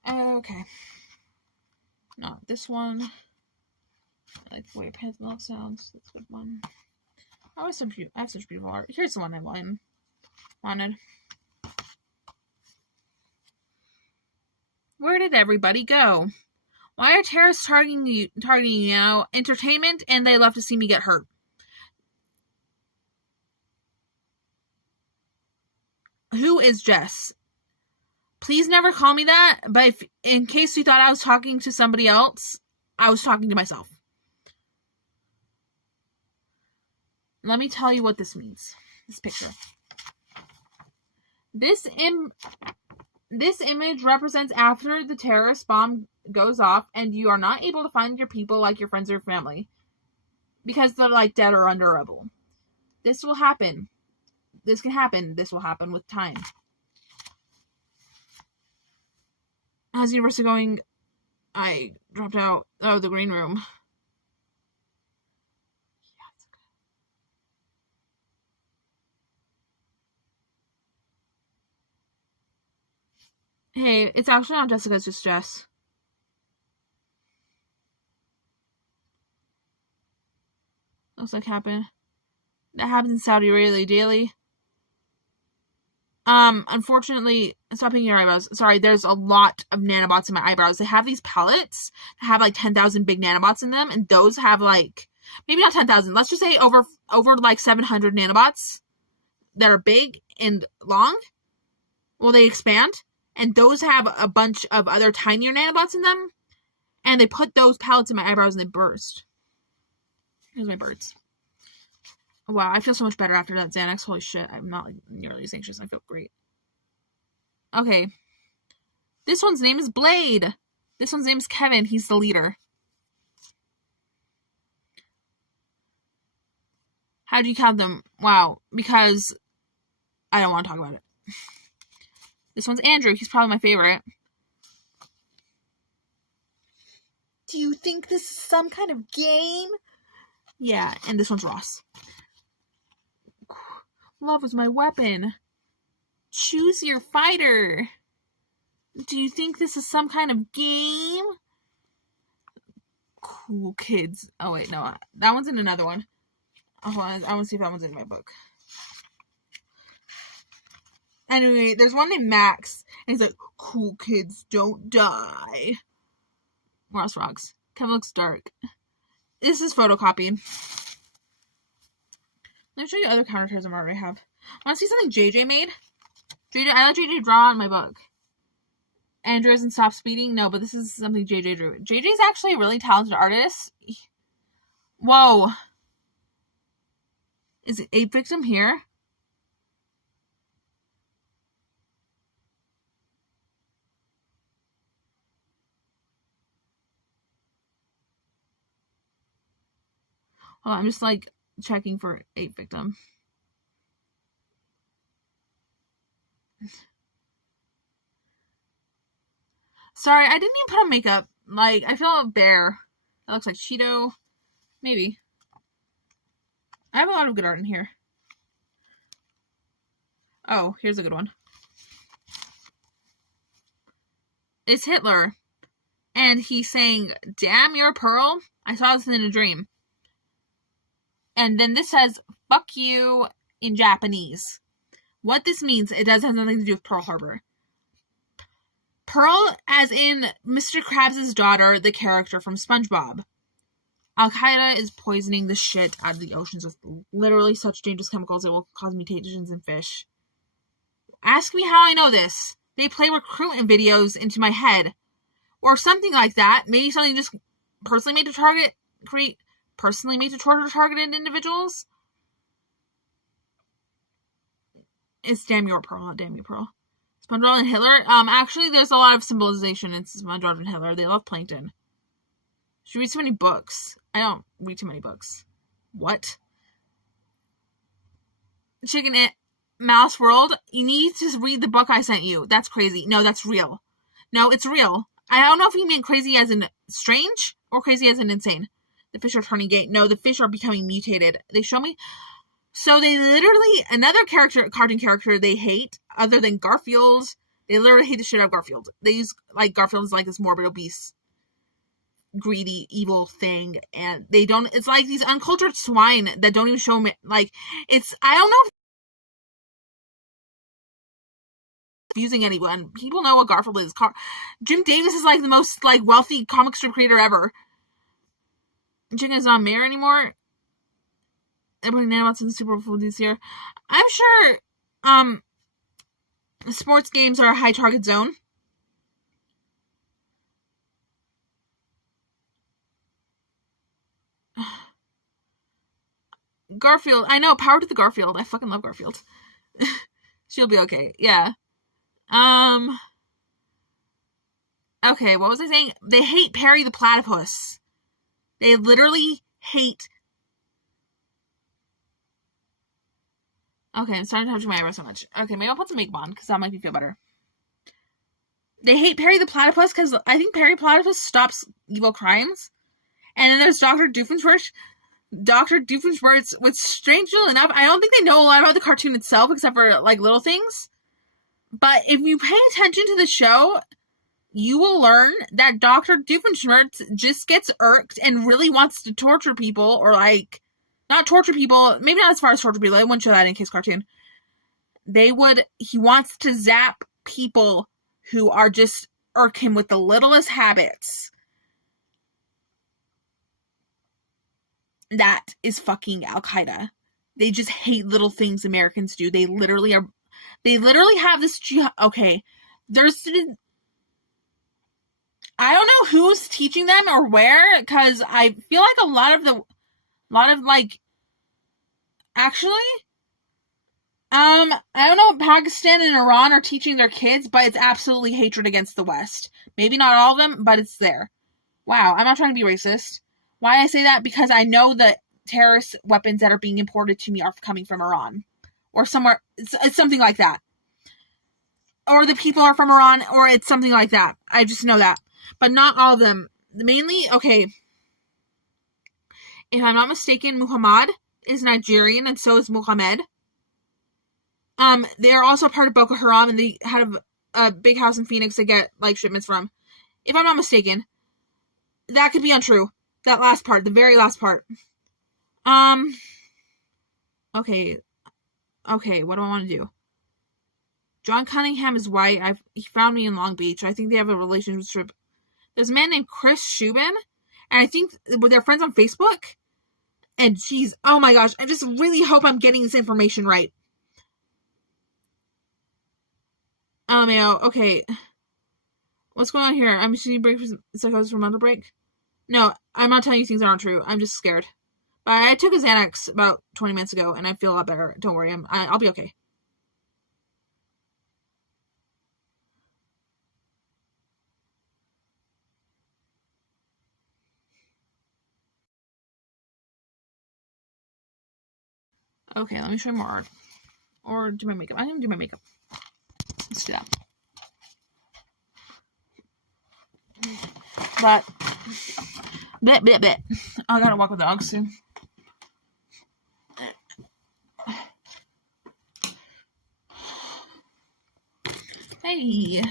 Okay. Not this one. I like the way your pants milk sounds. That's a good one. I have such beautiful art. Here's the one I wanted. Where did everybody go? Why are terrorists targeting you now? Entertainment, and they love to see me get hurt. Who is Jess? Please never call me that, but if, in case you thought I was talking to somebody else, I was talking to myself. Let me tell you what this means. This picture. This image represents after the terrorist bomb goes off and you are not able to find your people like your friends or family because they're like dead or under rubble. This will happen. This can happen. This will happen with time. How's university going? I dropped out of the green room. Hey, it's actually not Jessica, it's just Jess. Looks like that happens in Saudi Arabia daily. Unfortunately, stop picking your eyebrows. Sorry, there's a lot of nanobots in my eyebrows. They have these pellets that have like 10,000 big nanobots in them, and those have like, maybe not 10,000, let's just say over like 700 nanobots that are big and long. Well, they expand, and those have a bunch of other tinier nanobots in them, and they put those pellets in my eyebrows and they burst. Here's my birds. Wow, I feel so much better after that Xanax. Holy shit, I'm not like nearly as anxious. I feel great. Okay. This one's name is Blade. This one's name is Kevin. He's the leader. How do you count them? Wow, because I don't want to talk about it. This one's Andrew. He's probably my favorite. Do you think this is some kind of game? Yeah, and this one's Ross. Love was my weapon. Choose your fighter. Do you think this is some kind of game? Cool kids. Oh, wait, no. That one's in another one. I want to see if that one's in my book. Anyway, there's one named Max, and he's like, cool kids don't die. Ross rocks. Kevin looks dark. This is photocopied. Let me show you other counterterrorism art I have. Want to see something JJ made? I let JJ draw on my book. Andrew doesn't stop speeding? No, but this is something JJ drew. JJ's actually a really talented artist. Whoa. Is it a victim here? Hold on, I'm just like checking for 8 victim. Sorry, I didn't even put on makeup. Like, I feel bare. That looks like Cheeto. Maybe. I have a lot of good art in here. Oh, here's a good one. It's Hitler. And he's saying, damn, you're a pearl. I saw this in a dream. And then this says, fuck you in Japanese. What this means, it does have nothing to do with Pearl Harbor. Pearl, as in Mr. Krabs' daughter, the character from SpongeBob. Al-Qaeda is poisoning the shit out of the oceans with literally such dangerous chemicals it will cause mutations in fish. Ask me how I know this. They play recruitment videos into my head. Or something like that. Maybe something just personally made to torture targeted individuals. It's damn your Pearl, not damn you Pearl. SpongeBob and Hitler. Actually, there's a lot of symbolization in SpongeBob and Hitler. They love plankton. She reads too many books. I don't read too many books. What? Chicken Mouse World. You need to read the book I sent you. That's crazy. No, that's real. No, it's real. I don't know if you mean crazy as in strange or crazy as in insane. The fish are turning gay. No, the fish are becoming mutated. They show me. So they literally, another cartoon character they hate, other than Garfield, they literally hate the shit out of Garfield. They use, like, Garfield is like this morbid, obese, greedy, evil thing, and they don't, it's like these uncultured swine that don't even show me, like, it's, I don't know if confusing anyone. People know what Garfield is. Jim Davis is like the most like wealthy comic strip creator ever. Chicken is not mayor anymore. They're putting nanobots in the Super Bowl this year. I'm sure sports games are a high target zone. Garfield. I know. Power to the Garfield. I fucking love Garfield. She'll be okay. Yeah. Okay, what was I saying? They hate Perry the Platypus. They literally hate... Okay, I'm starting to touch my eyebrows so much. Okay, maybe I'll put some makeup on, because that might me feel better. They hate Perry the Platypus, because I think Perry Platypus stops evil crimes. And then there's Dr. Doofenshmirtz. Dr. Doofenshmirtz, which strangely enough, I don't think they know a lot about the cartoon itself, except for, like, little things. But if you pay attention to the show, you will learn that Dr. Doofenshmirtz just gets irked and really wants to torture people, or, like, not torture people, maybe not as far as torture people, I wouldn't show that in Kids Cartoon. He wants to zap people who are just irk him with the littlest habits. That is fucking Al-Qaeda. They just hate little things Americans do. They literally have this... Okay. I don't know who's teaching them or where, because I feel like a lot of actually, I don't know if Pakistan and Iran are teaching their kids, but it's absolutely hatred against the West. Maybe not all of them, but it's there. Wow, I'm not trying to be racist. Why I say that? Because I know that terrorist weapons that are being imported to me are coming from Iran. Or somewhere, it's something like that. Or the people are from Iran, or it's something like that. I just know that. But not all of them. Mainly, okay, if I'm not mistaken, Muhammad is Nigerian, and so is Muhammad. They are also part of Boko Haram, and they had a big house in Phoenix to get, like, shipments from. If I'm not mistaken. That could be untrue. That last part, the very last part. Okay, what do I want to do? John Cunningham is white. He found me in Long Beach. I think they have a relationship. There's a man named Chris Shubin, and I think they're friends on Facebook. And geez, oh my gosh, I just really hope I'm getting this information right. Okay. What's going on here? I'm assuming break for psychosis for mental break. No, I'm not telling you things that aren't true. I'm just scared. But I took a Xanax about 20 minutes ago, and I feel a lot better. Don't worry, I'll be okay. Okay, let me show you more art. Or do my makeup. I'm gonna do my makeup. Let's do that. But, bit. I gotta walk with the dogs soon. Hey.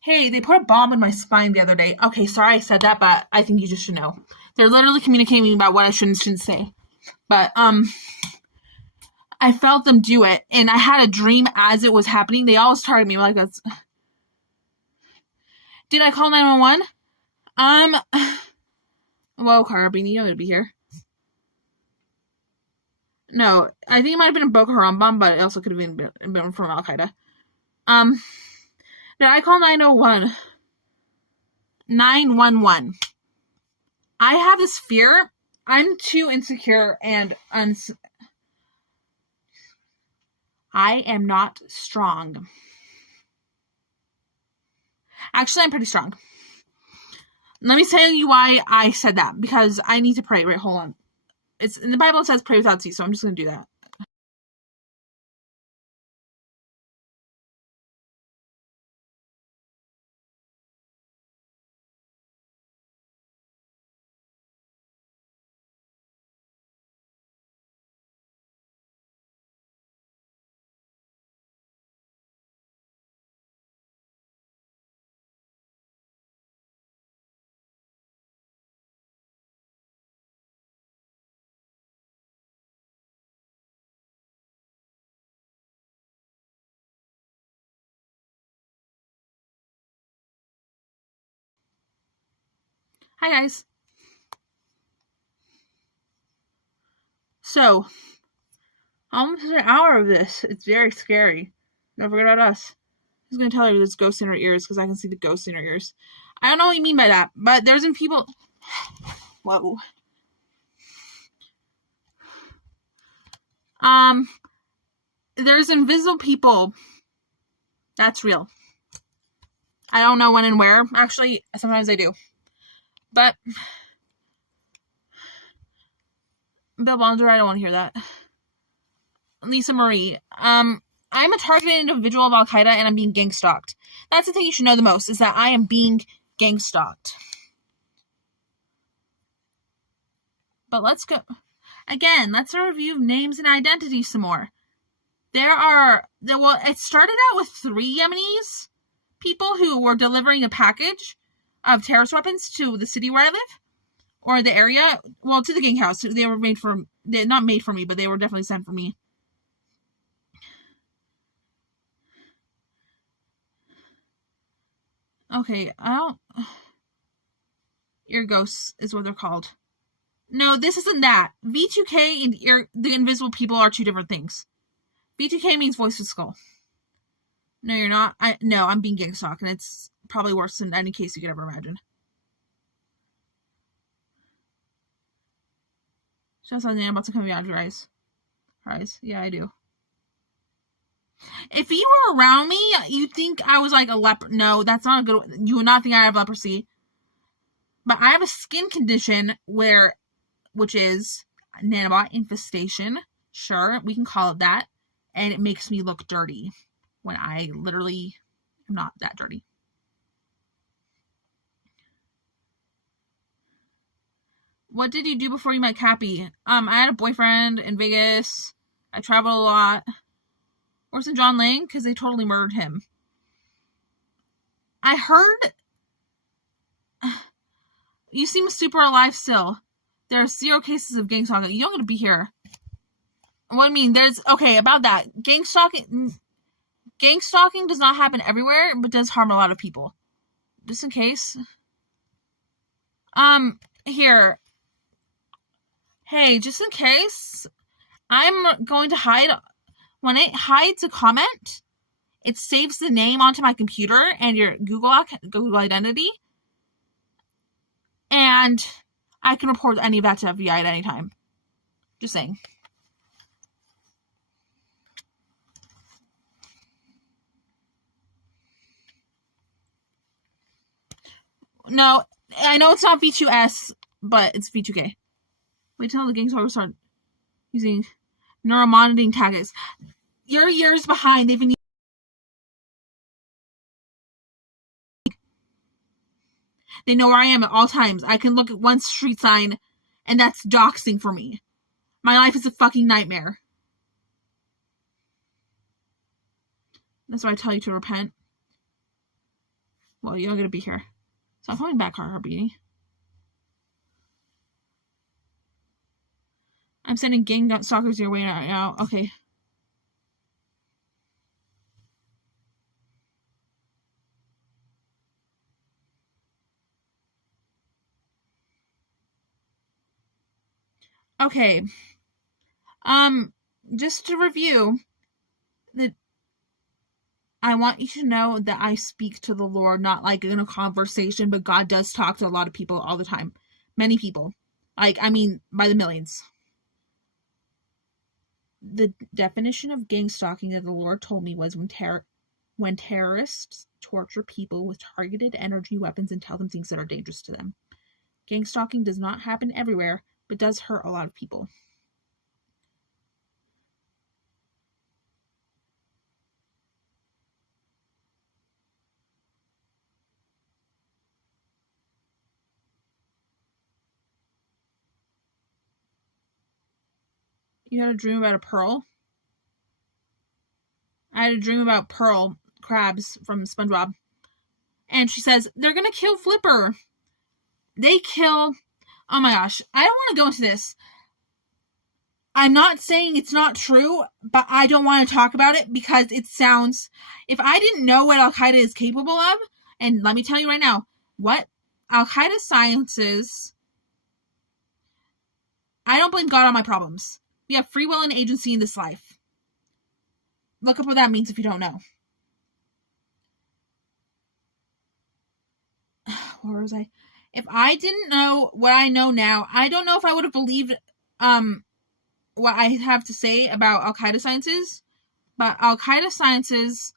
Hey, they put a bomb in my spine the other day. Okay, sorry I said that, but I think you just should know. They're literally communicating about what I shouldn't say. But, I felt them do it, and I had a dream as it was happening. They always target me like that's... Did I call 911? Well, Carabini, you to be here. No, I think it might have been a Boko Haram bomb, but it also could have been from Al-Qaeda. Did I call 901? 911. I have this fear. I'm too insecure and I am not strong. Actually, I'm pretty strong. Let me tell you why I said that. Because I need to pray. Wait, hold on. It's in the Bible. It says pray without cease, so I'm just going to do that. Hi, guys. So, almost an hour of this. It's very scary. Don't forget about us. I was going to tell her there's ghosts in her ears because I can see the ghosts in her ears. I don't know what you mean by that, but there's in people... Whoa. There's invisible people. That's real. I don't know when and where. Actually, sometimes I do. But... Bill Bonder, I don't want to hear that. Lisa Marie. I'm a targeted individual of Al-Qaeda and I'm being gang stalked. That's the thing you should know the most, is that I am being gang stalked. But let's go. Again, let's review names and identities some more. It started out with 3 Yemenis people who were delivering a package of terrorist weapons to the city where I live. Or the area. Well, to the gang house. They were not made for me, but they were definitely sent for me. Okay, ear ghosts is what they're called. No, this isn't that. V2K and the invisible people are 2 different things. V2K means voice of skull. No, you're not. I'm being gang stalked, and it's probably worse than any case you could ever imagine. Just like nanobots are coming out of your eyes. Yeah, I do. If you were around me, you'd think I was like a leper. No, that's not a good one. You would not think I have leprosy. But I have a skin condition which is nanobot infestation. Sure, we can call it that. And it makes me look dirty when I literally am not that dirty. What did you do before you met Cappy? I had a boyfriend in Vegas. I traveled a lot. Worse than John Lang, because they totally murdered him. I heard... You seem super alive still. There are 0 cases of gang stalking. You don't get to be here. What I mean, okay, about that. Gang stalking does not happen everywhere, but does harm a lot of people. Just in case. Here. Hey, just in case, I'm going to hide. When it hides a comment, it saves the name onto my computer and your Google identity. And I can report any of that to FBI at any time. Just saying. No, I know it's not V2S, but it's V2K. Wait till the Gangstalker start using neuromonitoring tactics. You're years behind. They've been... They know where I am at all times. I can look at one street sign, and that's doxing for me. My life is a fucking nightmare. That's why I tell you to repent. Well, you're not gonna be here. So I'm coming back, Beanie. I'm sending gang stalkers your way right now. Okay. Okay. Just to review, I want you to know that I speak to the Lord, not like in a conversation, but God does talk to a lot of people all the time. Many people. By the millions. The definition of gang stalking that the Lord told me was when terrorists torture people with targeted energy weapons and tell them things that are dangerous to them. Gang stalking does not happen everywhere, but does hurt a lot of people. You had a dream about a pearl? I had a dream about Pearl crabs from SpongeBob. And she says, they're gonna kill Flipper. They kill... Oh my gosh. I don't want to go into this. I'm not saying it's not true, but I don't want to talk about it because it sounds... If I didn't know what Al-Qaeda is capable of, and let me tell you right now, what Al-Qaeda science is... I don't blame God on my problems. We have free will and agency in this life. Look up what that means if you don't know. Where was I? If I didn't know what I know now, I don't know if I would have believed what I have to say about Al-Qaeda sciences. But Al-Qaeda sciences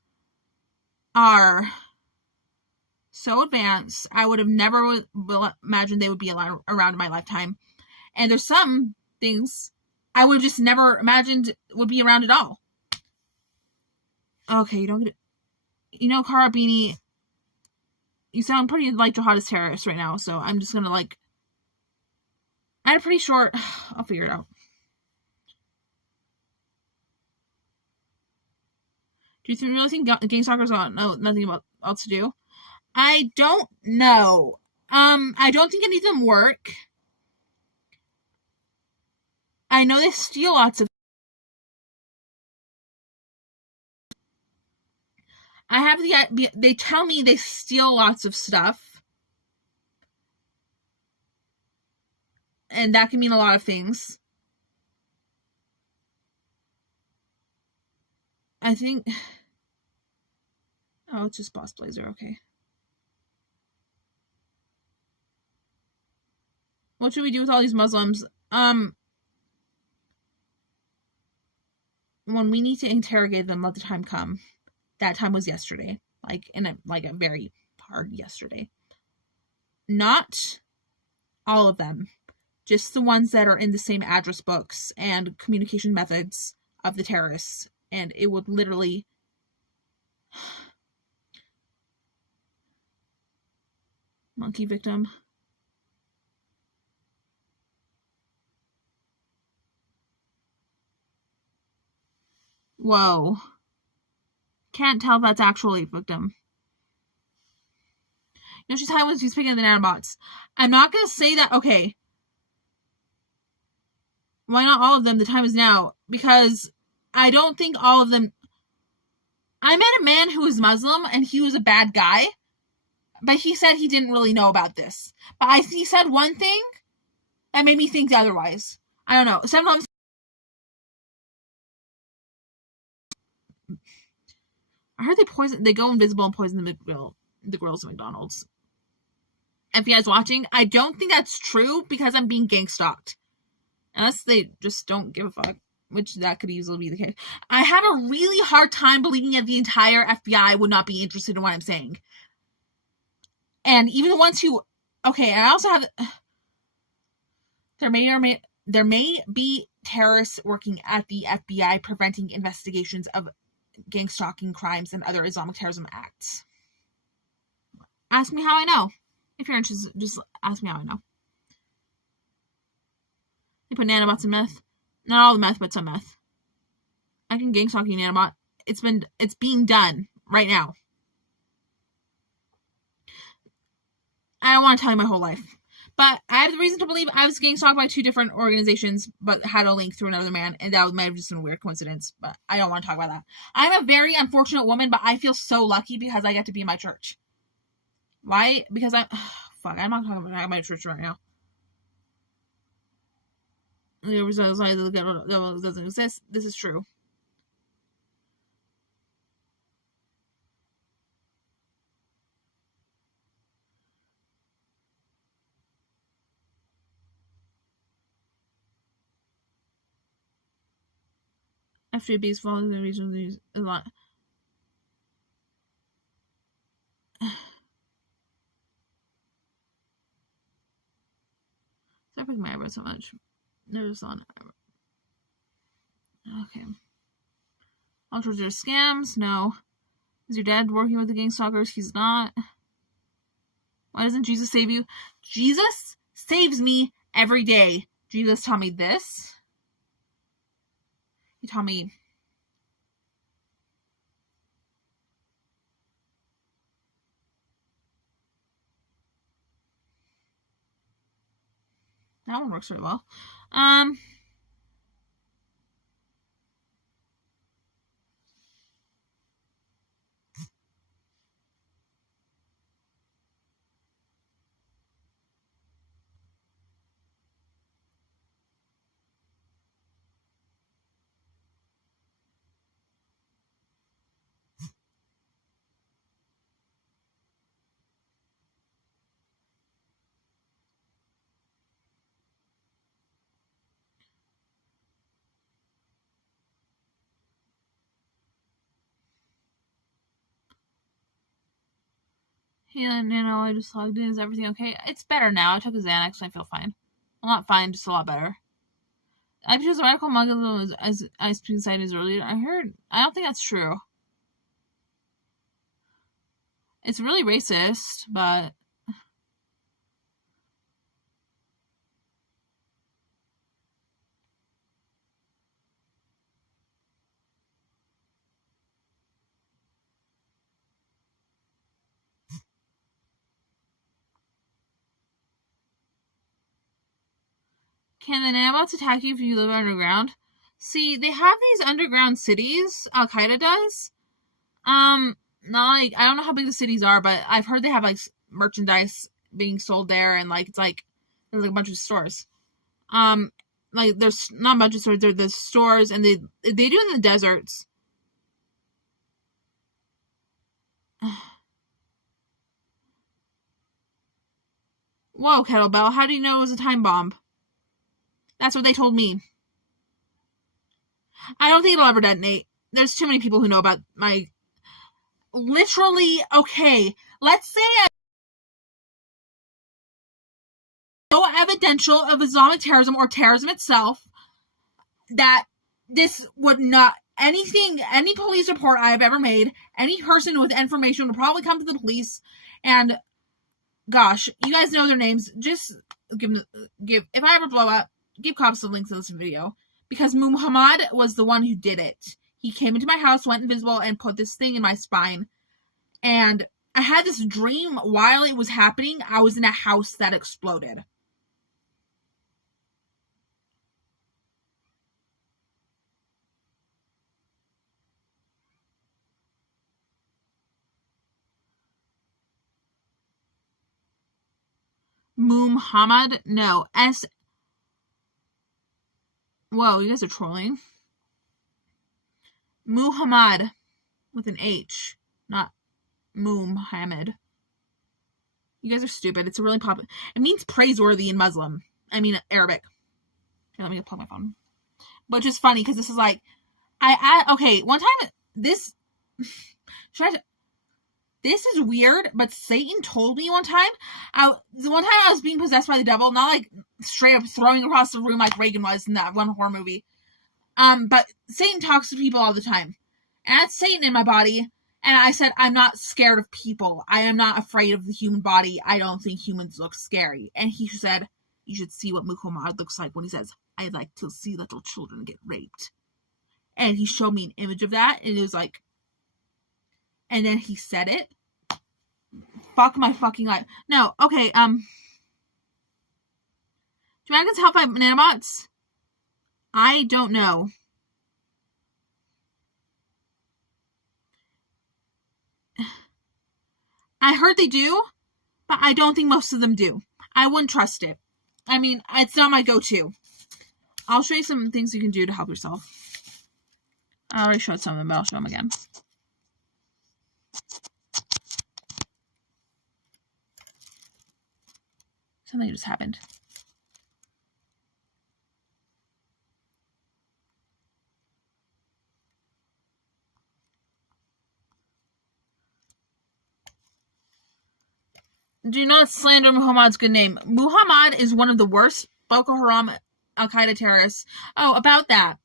are so advanced, I would have never imagined they would be around in my lifetime. And there's some things I would have just never imagined would be around at all. Okay, you don't get it. You know, Carabini, you sound pretty like jihadist terrorist right now, so I'm just gonna I had a pretty short... I'll figure it out. Do you really think Gangstalkers don't know nothing else to do? I don't know. I don't think any of them work. I know they steal lots of... I have they tell me they steal lots of stuff. And that can mean a lot of things. I think... Oh, it's just Boss Blazer, okay. What should we do with all these Muslims? When we need to interrogate them, let the time come. That time was yesterday. A very hard yesterday. Not all of them. Just the ones that are in the same address books and communication methods of the terrorists. And it would literally... Monkey victim. Whoa. Can't tell if that's actually a victim. You know, she's talking when she's picking the nanobots. I'm not going to say that... Okay. Why not all of them? The time is now. Because I don't think all of them... I met a man who was Muslim, and he was a bad guy. But he said he didn't really know about this. But he said one thing that made me think otherwise. I don't know. Sometimes... I heard they go invisible and poison the grills at McDonald's. If you guys watching, I don't think that's true because I'm being gang stalked. Unless they just don't give a fuck, which that could easily be the case. I have a really hard time believing that the entire FBI would not be interested in what I'm saying. And even the ones who... Okay, and I also have... There may be terrorists working at the FBI preventing investigations of gang stalking crimes and other Islamic terrorism acts. Ask me how I know. If you're interested, just ask me how I know. They put nanobots in meth. Not all the meth, but some meth. I can gang stalking nanobot. It's being done right now. I don't want to tell you my whole life. But I have the reason to believe I was gang stalked by 2 different organizations, but had a link through another man, and that might have just been a weird coincidence, but I don't want to talk about that. I'm a very unfortunate woman, but I feel so lucky because I get to be in my church. Why? Because I'm not talking about my church right now. The doesn't exist. This is true. After bees following the region a lot. Stop picking my eyebrows so much. There's on. Okay. All towards their scams? No. Is your dad working with the Gangstalkers? He's not. Why doesn't Jesus save you? Jesus saves me every day. Jesus taught me this. He taught me. That one works really well. Hey, Nano, I just logged in. Is everything okay? It's better now. I took a Xanax and I feel fine. Well, not fine, just a lot better. I chose the radical Muslim as being cited as earlier. I don't think that's true. It's really racist, but can the nanobots attack you if you live underground? See, they have these underground cities. Al Qaeda does. Not like I don't know how big the cities are, but I've heard they have like merchandise being sold there, and like it's like there's like a bunch of stores. Like there's not a bunch of stores. There's stores, and they do it in the deserts. Whoa, Kettlebell! How do you know it was a time bomb? That's what they told me. I don't think it'll ever detonate. There's too many people who know about my. Literally, okay. Let's say no evidential of Islamic terrorism or terrorism itself that this would not any police report I have ever made, any person with information would probably come to the police and gosh, you guys know their names. Just give if I ever blow up, give cops the links to this video. Because Muhammad was the one who did it. He came into my house, went invisible, and put this thing in my spine. And I had this dream while it was happening. I was in a house that exploded. Muhammad? No. Whoa, you guys are trolling. Muhammad with an H, not Muhammad. You guys are stupid. It's a really popular. It means praiseworthy in Muslim. I mean Arabic. Here, let me plug my phone. Which is funny because this is like, okay. One time, this is weird, but Satan told me one time. I was being possessed by the devil, not like straight up throwing across the room like Reagan was in that one horror movie. But Satan talks to people all the time. And that's Satan in my body. And I said, I'm not scared of people. I am not afraid of the human body. I don't think humans look scary. And he said, you should see what Muhammad looks like when he says, I like to see little children get raped. And he showed me an image of that. And it was like, and then he said it. Fuck my fucking life. No, okay, Dragons help by nanobots? I don't know. I heard they do, but I don't think most of them do. I wouldn't trust it. I mean, it's not my go-to. I'll show you some things you can do to help yourself. I already showed some of them, but I'll show them again. Something just happened. Do not slander Muhammad's good name. Muhammad is one of the worst Boko Haram Al-Qaeda terrorists. Oh, about that.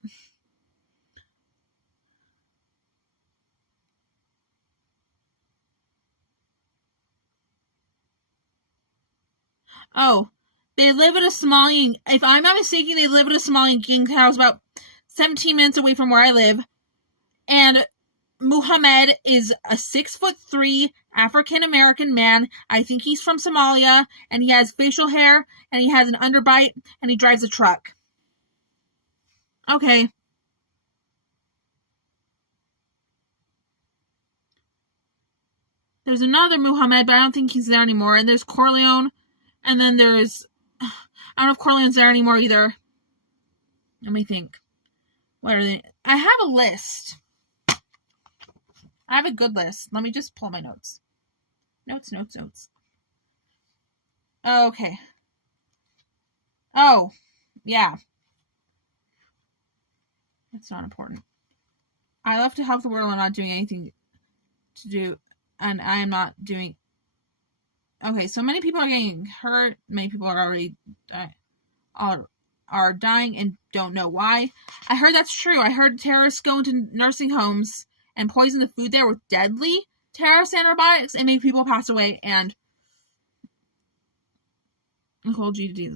Oh, they live in a Somalian. If I'm not mistaken, they live in a Somalian gang house about 17 minutes away from where I live. And Muhammad is a 6'3" African American man. I think he's from Somalia, and he has facial hair, and he has an underbite, and he drives a truck. Okay. There's another Muhammad, but I don't think he's there anymore. And there's Corleone, and then there's... I don't know if Corleone's there anymore either. Let me think. What are they? I have a list. I have a good list. Let me just pull my notes. Notes. Okay. Oh, yeah. That's not important. I love to help the world. I'm not doing anything to do, and I am not doing... Okay, so many people are getting hurt. Many people are already are dying and don't know why. I heard that's true. I heard terrorists go into nursing homes and poison the food there with deadly terrorist antibiotics and make people pass away. And Nicole G.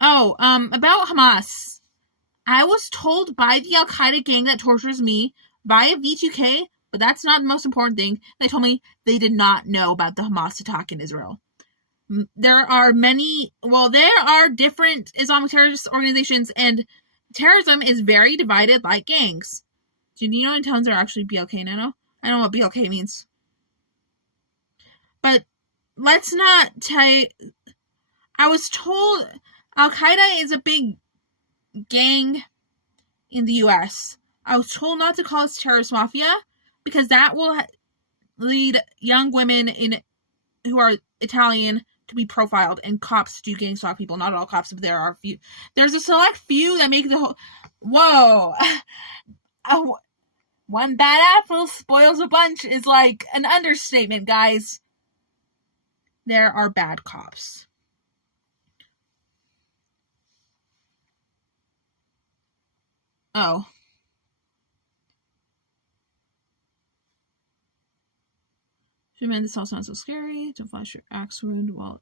Oh, about Hamas. I was told by the Al-Qaeda gang that tortures me via V2K, but that's not the most important thing. They told me they did not know about the Hamas attack in Israel. There are different Islamic terrorist organizations, and terrorism is very divided like gangs. Do you know in towns are actually BLK, Nano? I don't know what BLK means. But let's not I was told Al-Qaeda is a big gang in the U.S. I was told not to call it terrorist mafia because that will lead young women who are Italian to be profiled, and cops do gang stalk people. Not all cops, but there are a few. There's a select few that make the whole... Whoa! One bad apple spoils a bunch is like an understatement, guys. There are bad cops. Oh. Man, this all sounds so scary. Don't flash your axe wound while...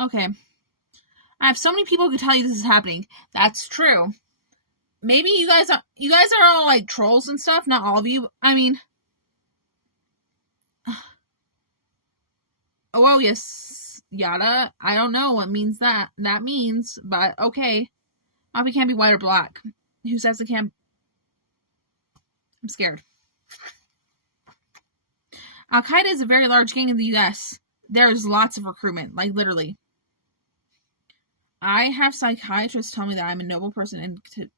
Okay. I have so many people who can tell you this is happening. That's true. Maybe you guys are all like trolls and stuff. Not all of you. I mean... Oh, yes. Yada. I don't know what means that means, but okay. Obviously can't be white or black. Who says it can't... I'm scared. Al-Qaeda is a very large gang in the U.S. There's lots of recruitment, like literally. I have psychiatrists tell me that I'm a noble person and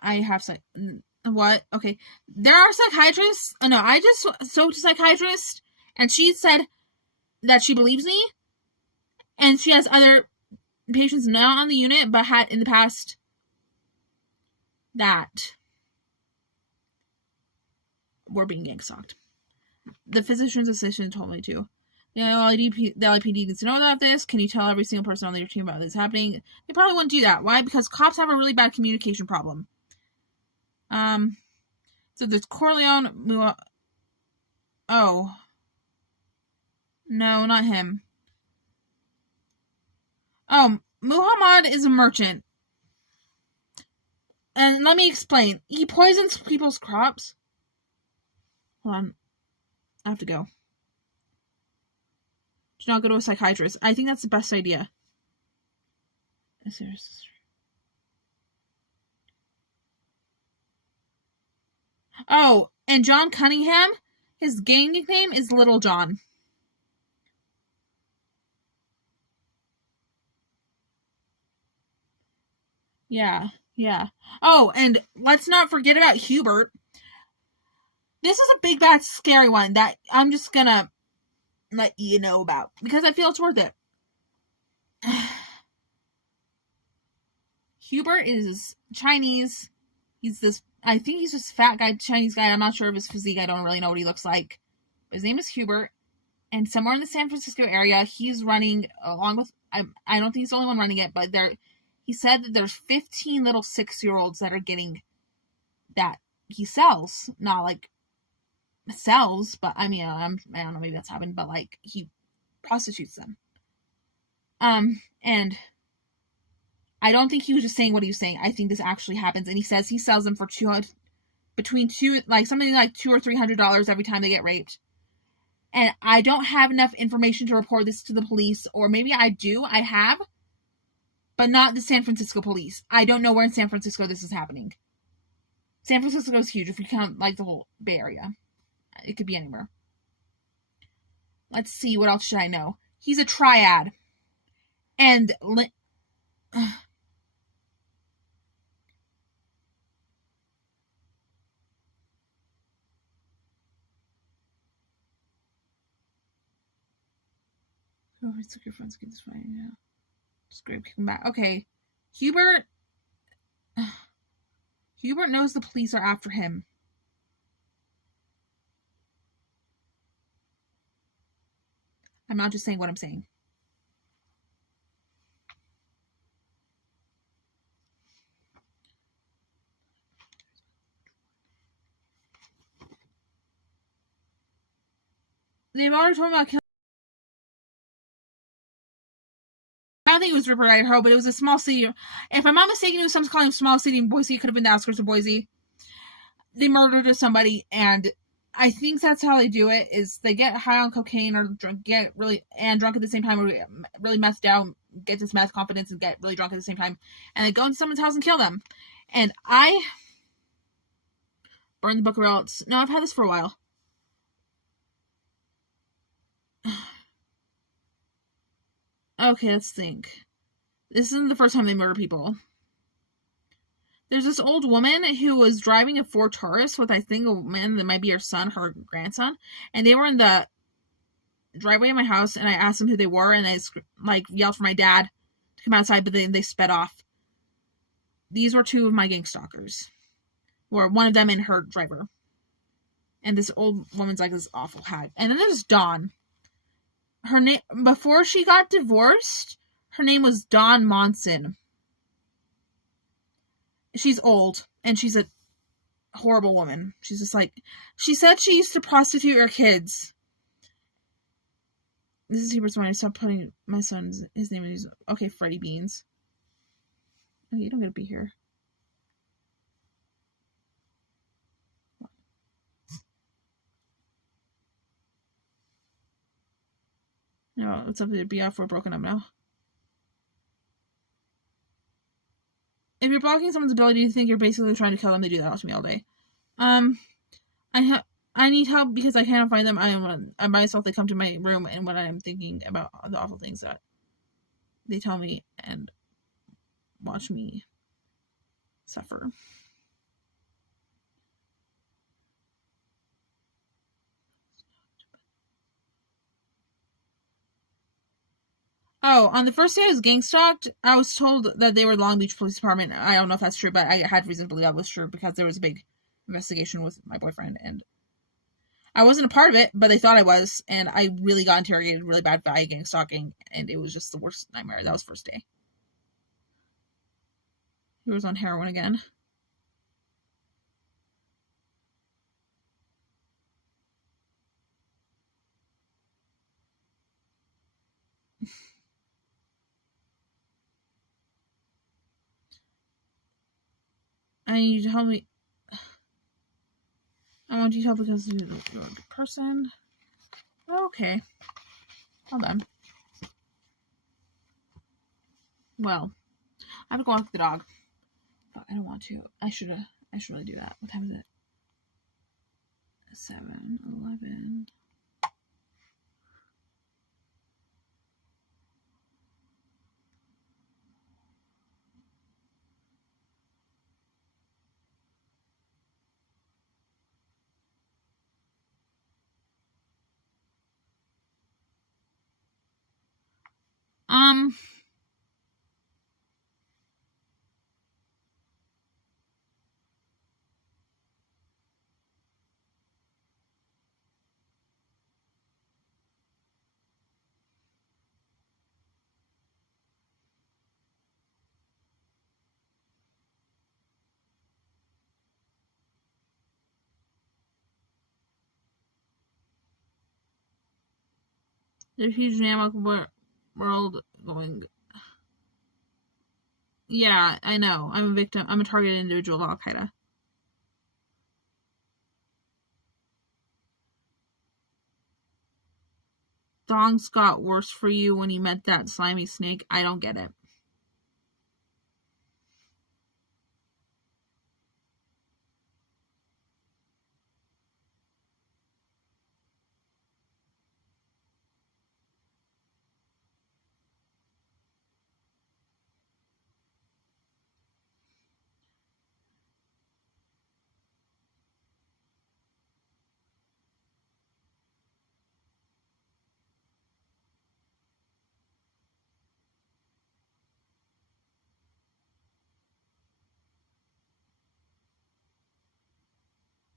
I have what? Okay. There are psychiatrists. No, I just spoke to a psychiatrist and she said that she believes me and she has other patients not on the unit but had in the past that were being gang stalked. The physician's assistant told me to. The LAPD needs to know about this. Can you tell every single person on your team about this happening? They probably wouldn't do that. Why? Because cops have a really bad communication problem. So there's Corleone. Oh. No, not him. Oh, Muhammad is a merchant. And let me explain. He poisons people's crops. Hold on. I have to go. Do not go to a psychiatrist. I think that's the best idea. Oh, and John Cunningham, his gang nickname is Little John. Yeah. Oh, and let's not forget about Hubert. This is a big, bad, scary one that I'm just gonna let you know about because I feel it's worth it. Hubert is Chinese. He's this I think he's just a fat guy, Chinese guy. I'm not sure of his physique. I don't really know what he looks like. His name is Hubert. And somewhere in the San Francisco area, he's running along with, I don't think he's the only one running it, but he said that there's 15 little 6-year-olds that are getting that he sells. Not like sells, but I mean, I don't know, maybe that's happened, but like he prostitutes them. And I don't think he was just saying what he was saying. I think this actually happens, and he says he sells them for something like $200 or $300 every time they get raped. And I don't have enough information to report this to the police, or maybe I do, I have, but not the San Francisco police. I don't know where in San Francisco this is happening. San Francisco is huge if you count like the whole Bay Area. It could be anywhere. Let's see, what else should I know? He's a triad. And oh, it's like your friends get this fine, yeah. Just great kicking back. Okay. Hubert knows the police are after him. I'm not just saying what I'm saying. They've already told me about killing. I don't think it was Ripper Idaho, but it was a small city. If I'm not mistaken, it was some kind of small city in Boise. It could have been the outskirts of Boise. They murdered somebody, and I think that's how they do it, is they get high on cocaine or get really drunk at the same time, or really methed out, get this meth confidence and get really drunk at the same time, and they go into someone's house and kill them. And I burn the book of relics. No, I've had this for a while. Okay, let's think. This isn't the first time they murder people. There's this old woman who was driving a Ford Taurus with, I think, a man that might be her son, her grandson, and they were in the driveway of my house, and I asked them who they were, and I yelled for my dad to come outside, but they sped off. These were two of my Gangstalkers. Or one of them and her driver. And this old woman's like this awful hag. And then there's Dawn. Her name, before she got divorced, her name was Dawn Monson. She's old, and she's a horrible woman. She's just like, she said she used to prostitute her kids. This is Hubert's one. I stopped putting my son's, his name is, okay, Freddie Beans. Oh, you don't get to be here. No, it's something to be out for broken up now. If you're blocking someone's ability to think, you're basically trying to kill them. They do that to me all day. I need help because I cannot find them. I myself, they come to my room, and when I'm thinking about the awful things that they tell me and watch me suffer. Oh, on the first day I was gang-stalked, I was told that they were Long Beach Police Department. I don't know if that's true, but I had reason to believe that was true because there was a big investigation with my boyfriend, and I wasn't a part of it, but they thought I was, and I really got interrogated really bad by gang-stalking, and it was just the worst nightmare. That was first day. He was on heroin again. I need you to help me. I want you to help because you're a good person. Okay. Hold on. Well, I have to go walk the dog. But I don't want to. I should really do that. What time is it? 7:11. There's a huge nano world going. Yeah, I know. I'm a victim. I'm a targeted individual of Al Qaeda. Thongs got worse for you when you met that slimy snake. I don't get it.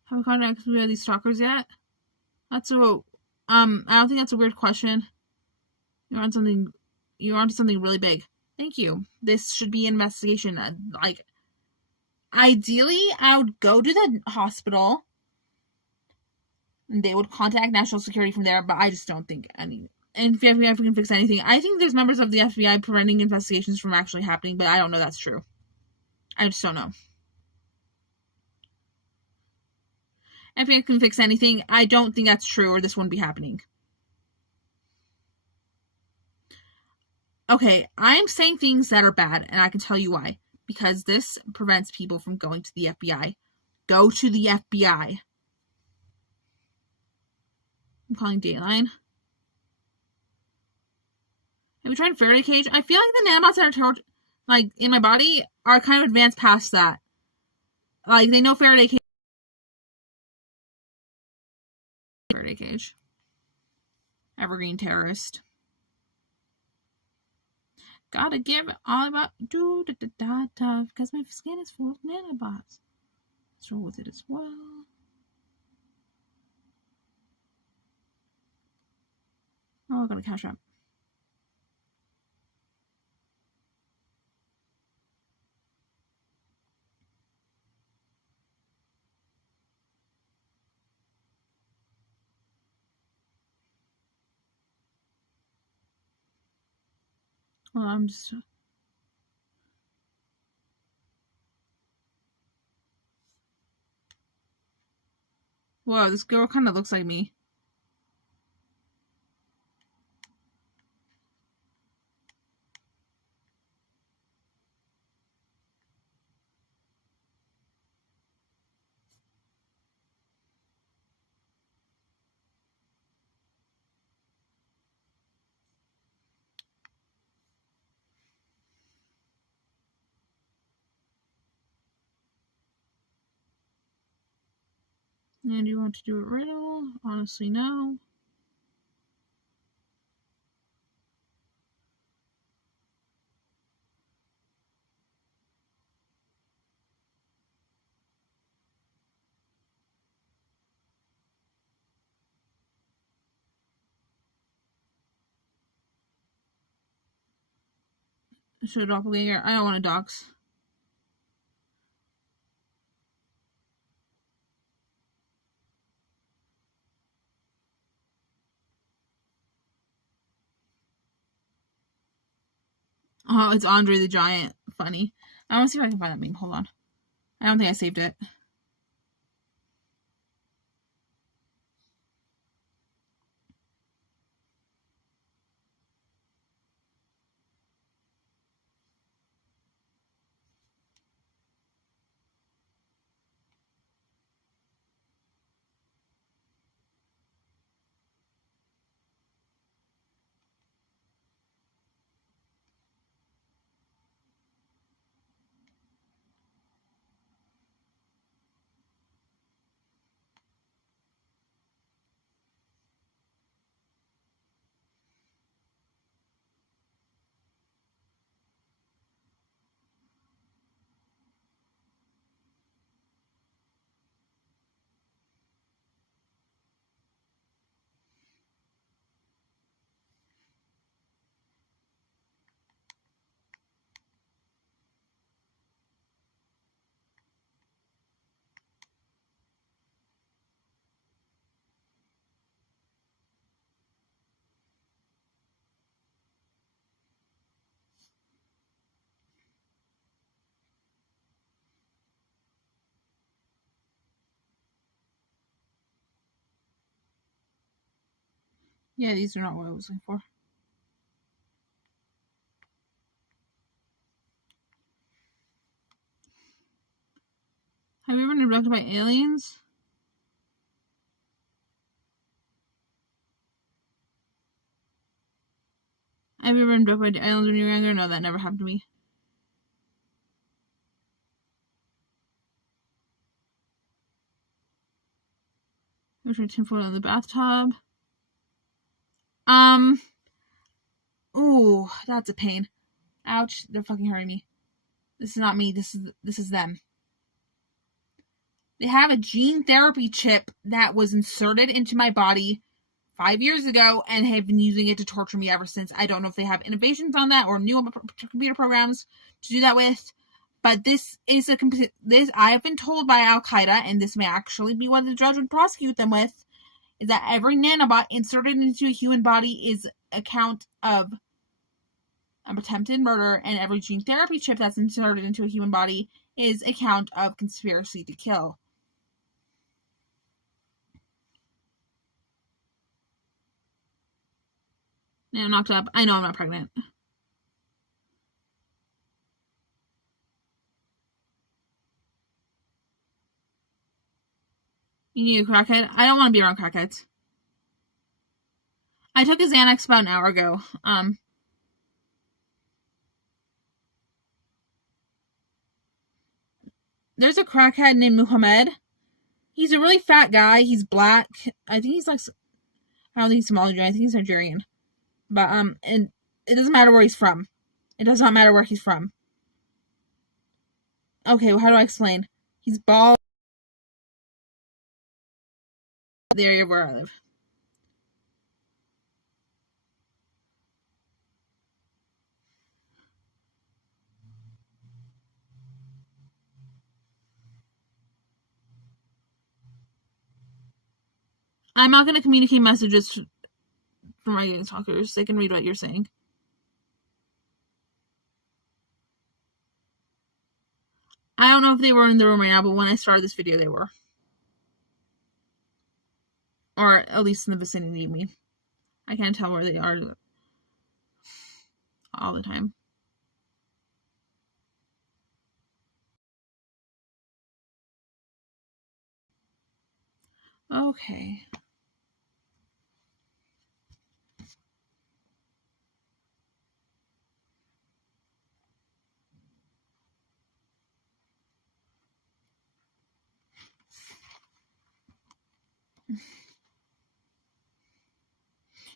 Have a contact with these stalkers yet? That's a I don't think that's a weird question. You're on something. You're onto something really big. Thank you. This should be an investigation. Like, ideally, I would go to the hospital. And they would contact national security from there, but I just don't think any. And if the FBI can fix anything, I think there's members of the FBI preventing investigations from actually happening, but I don't know that's true. I just don't know. FBI can fix anything. I don't think that's true, or this wouldn't be happening. Okay, I'm saying things that are bad, and I can tell you why. Because this prevents people from going to the FBI. Go to the FBI. I'm calling Dateline. Have we tried Faraday cage? I feel like the nanobots that are like in my body are kind of advanced past that. Like, they know Faraday cage. Faraday cage. Evergreen terrorist. Gotta give it all about because my skin is full of nanobots. Let's roll with it as well. Oh, I got a Cashapp. Well, I'm just. Whoa, this girl kind of looks like me. And you want to do a riddle? Honestly, no. Show doppelganger. I don't want to dox. Oh, it's Andre the Giant. Funny. I want to see if I can find that meme. Hold on. I don't think I saved it. Yeah, these are not what I was looking for. Have you ever been abducted by aliens? Have you ever been abducted by aliens when you were younger? No, that never happened to me. There's your tinfoil in the bathtub. Ooh, that's a pain. Ouch, they're fucking hurting me. This is not me, this is them. They have a gene therapy chip that was inserted into my body 5 years ago and have been using it to torture me ever since. I don't know if they have innovations on that or new computer programs to do that with, but this is I have been told by Al Qaeda, and this may actually be what the judge would prosecute them with, is that every nanobot inserted into a human body is a count of attempted murder, and every gene therapy chip that's inserted into a human body is a count of conspiracy to kill. Now I'm knocked up. I know I'm not pregnant. You need a crackhead? I don't want to be around crackheads. I took a Xanax about an hour ago. There's a crackhead named Muhammad. He's a really fat guy. He's black. I think he's like, I don't think he's Somali. I think he's Nigerian. But, and it doesn't matter where he's from. It does not matter where he's from. Okay, well, how do I explain? He's bald. The area where I live. I'm not going to communicate messages from my Gangstalkers. They can read what you're saying. I don't know if they were in the room right now, but when I started this video, they were. Or at least in the vicinity of me. I can't tell where they are all the time. Okay.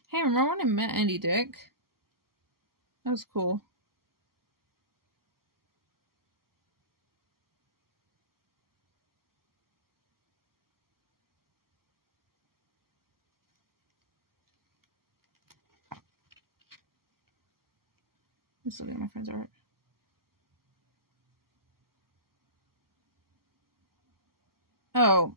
Hey, remember when I met Andy Dick? That was cool. Just looking at my friend's art. Oh.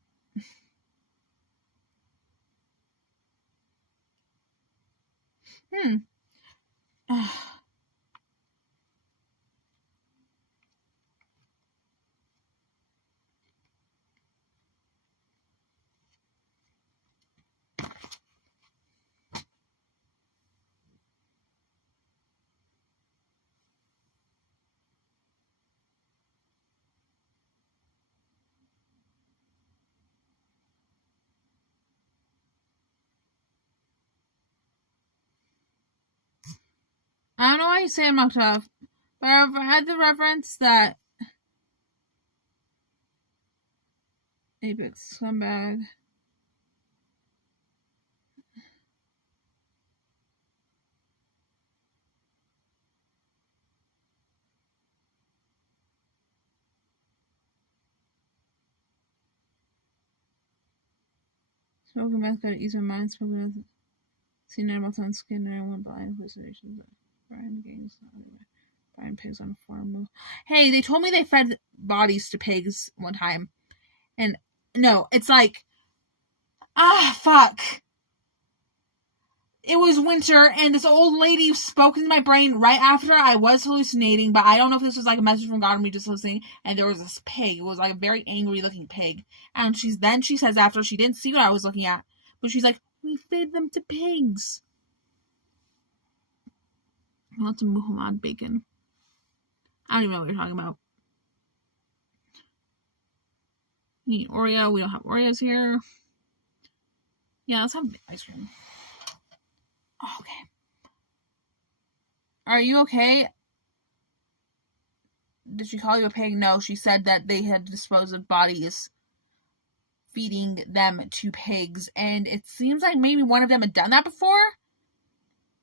I don't know why you say I'm knocked off, but I've had the reference that Apex scumbag. Smoking meth got to ease my mind. Smoking meth. See Nanobots on skin. And I went blind. Hallucinations. Brian Games. Brian pigs on a farm. Hey, they told me they fed bodies to pigs one time. And no, it's like, fuck. It was winter, and this old lady spoke into my brain right after I was hallucinating, but I don't know if this was like a message from God or me just listening, and there was this pig. It was like a very angry looking pig. And she says after she didn't see what I was looking at, but she's like, We fed them to pigs. Lots of Muhammad bacon. I don't even know what you're talking about. You need Oreo. We don't have Oreos here. Yeah, let's have ice cream. Okay. Are you okay? Did she call you a pig? No, she said that they had disposed of bodies, feeding them to pigs, and it seems like maybe one of them had done that before.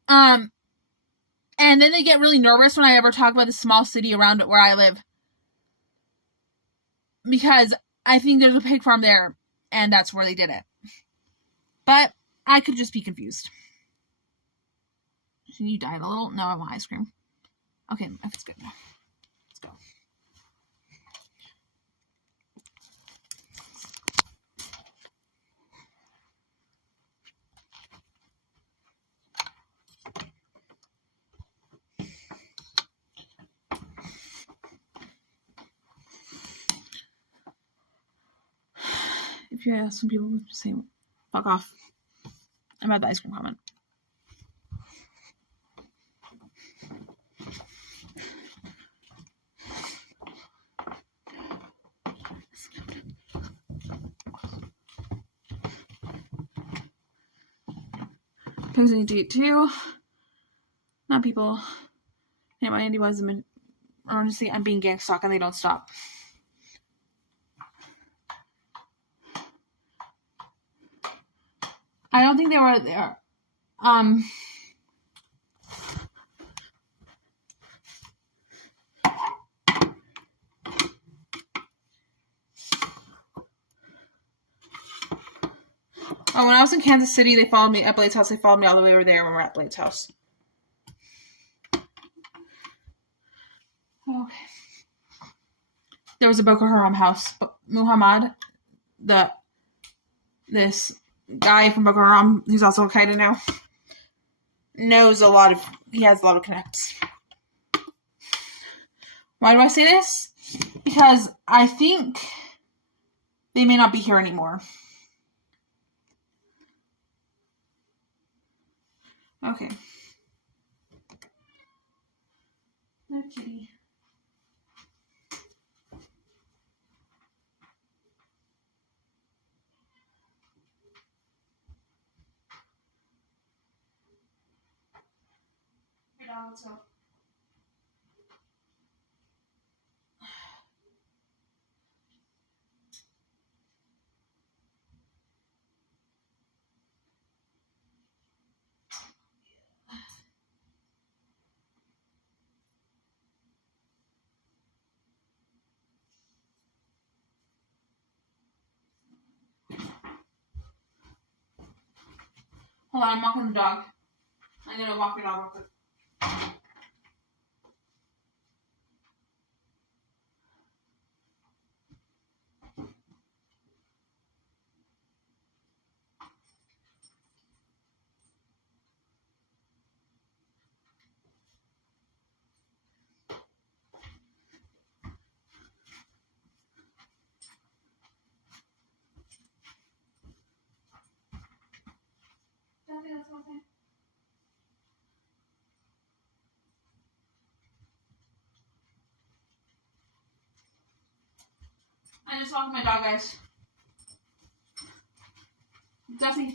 And then they get really nervous when I ever talk about the small city around where I live, because I think there's a pig farm there, and that's where they did it. But I could just be confused. You died a little? No, I want ice cream. Okay, that's good. Let's go. If you ask some people, just say, fuck off. I'm at the ice cream comment. Pigs need to eat too. Not people. Yeah, my antibodies have been emergency. I'm being Gangstalker and they don't stop. I don't think they were there. Oh, when I was in Kansas City, they followed me at Blade's house. They followed me all the way over there when we're at Blade's house. Okay. There was a Boko Haram house. Muhammad, this guy from Boko Haram, who's also Al-Qaeda now, he has a lot of connects. Why do I say this? Because I think they may not be here anymore. Okay. No kitty. Your dog, let's go. Hold on, I'm walking the dog. I'm gonna walk your dog real quick. I just walked my dog, guys. Dusty.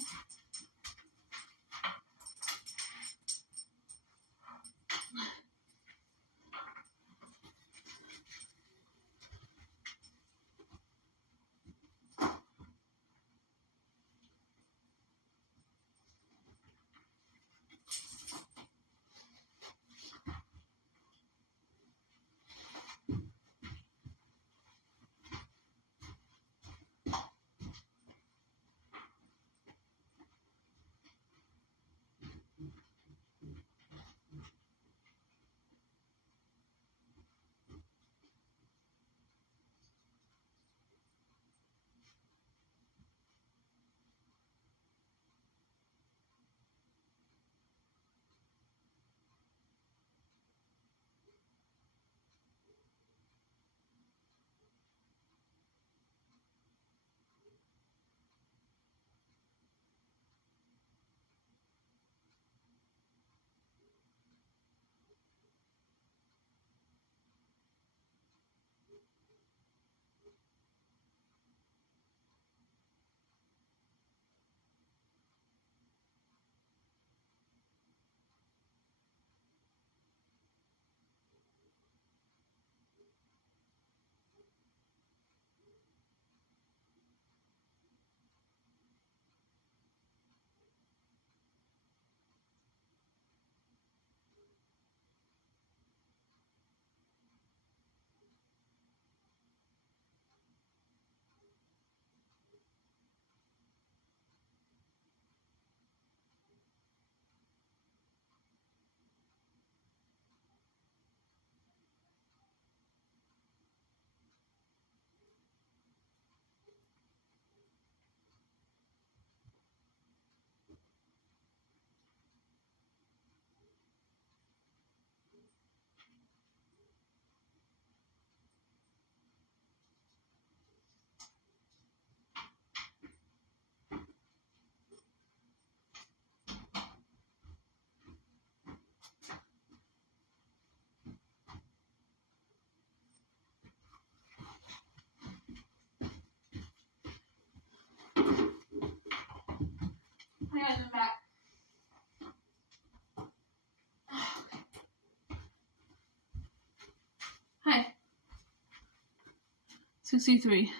63.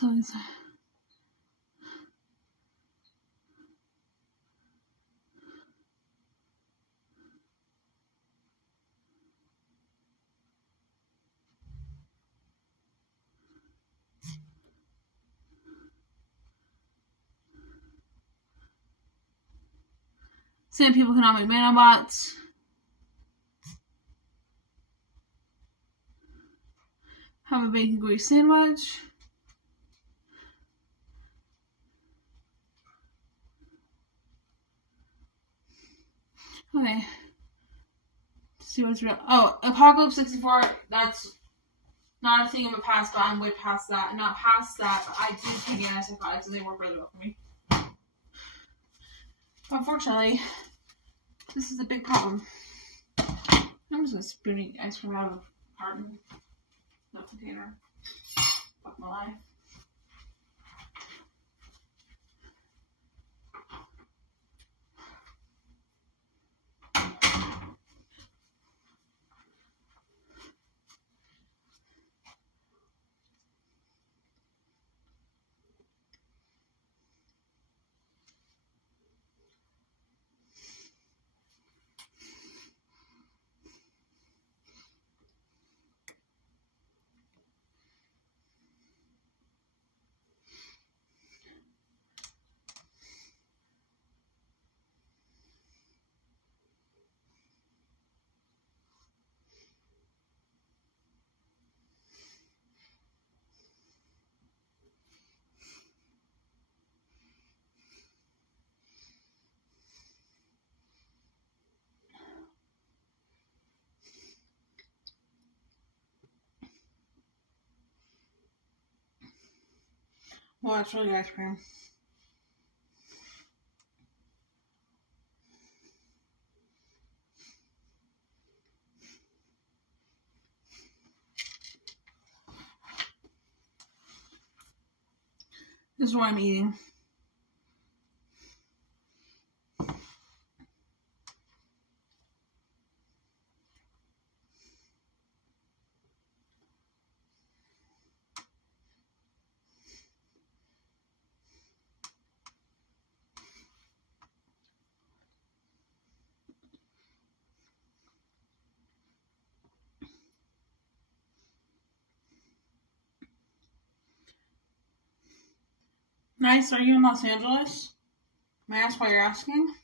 So it's... Same people cannot make nanobots. Have a bacon grease sandwich. Okay. Let's see what's real. Oh, Apocalypse 64. That's not a thing of a past, but I'm way past that. Not past that, but I do take antipsychotics and they work really well for me. Unfortunately, this is a big problem. I'm just gonna spoon eat ice cream out of a carton, no container. Fuck my life. Well, that's really good ice cream. This is what I'm eating. Nice. Are you in Los Angeles? May I ask why you're asking?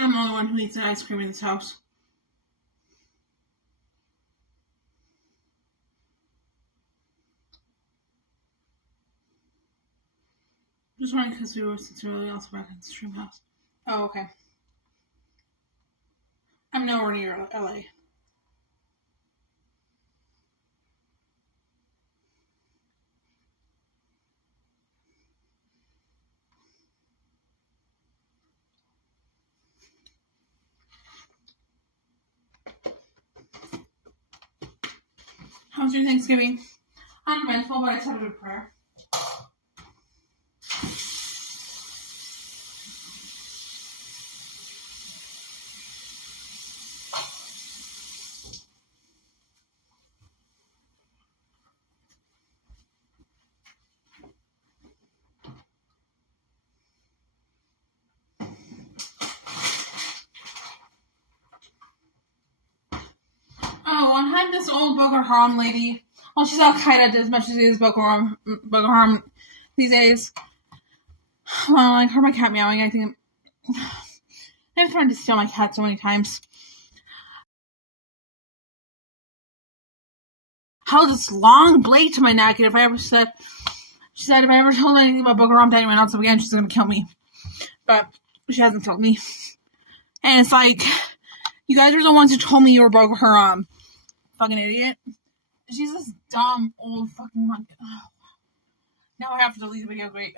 I'm the only one who eats an ice cream in this house. Just wondering because we were sincerely also back in the stream house. Oh, okay. I'm nowhere near LA. How's your Thanksgiving? Uneventful, but I said it in prayer. Oh, I had this old Boko Haram lady. Well, she's Al Qaeda as much as she is Boko Haram these days. Well, I heard my cat meowing. I think I've tried to steal my cat so many times. How this long blade to my neck, and if I ever said She said if I ever told anything about Boca Haram to anyone else again, she's gonna kill me. But she hasn't killed me. And it's like, you guys are the ones who told me you were Boca Haram. Fucking idiot. She's this dumb old fucking monkey. Oh. Now I have to delete the video. Great.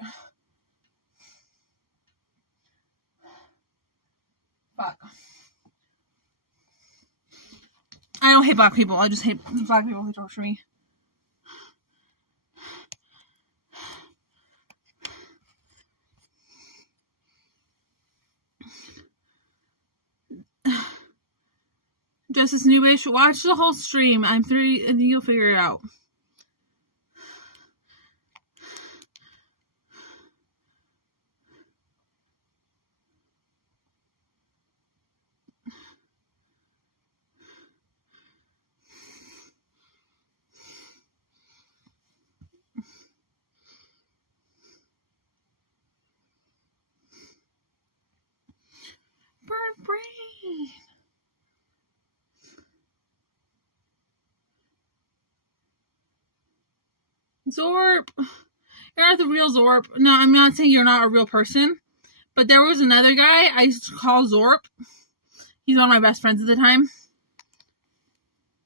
Fuck. I don't hate black people. I just hate black people who torture me. Justice Newish, watch the whole stream. I'm 3, and you'll figure it out. Bird brain. Zorp. You're not the real Zorp. No, I'm not saying you're not a real person. But there was another guy I used to call Zorp. He's one of my best friends at the time.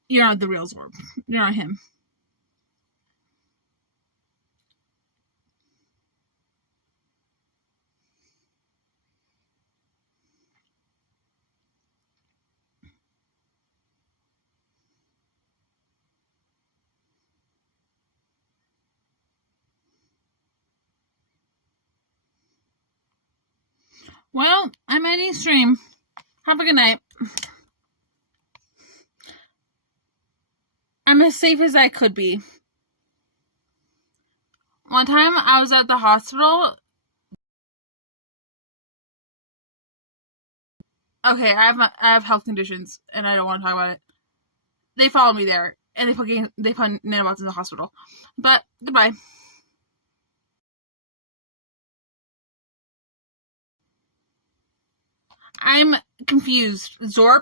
You're not the real Zorp. You're not him. Well, I'm ending stream. Have a good night. I'm as safe as I could be. One time I was at the hospital. Okay, I have health conditions and I don't want to talk about it. They followed me there and they put nanobots in the hospital. But goodbye. I'm confused. Zorp?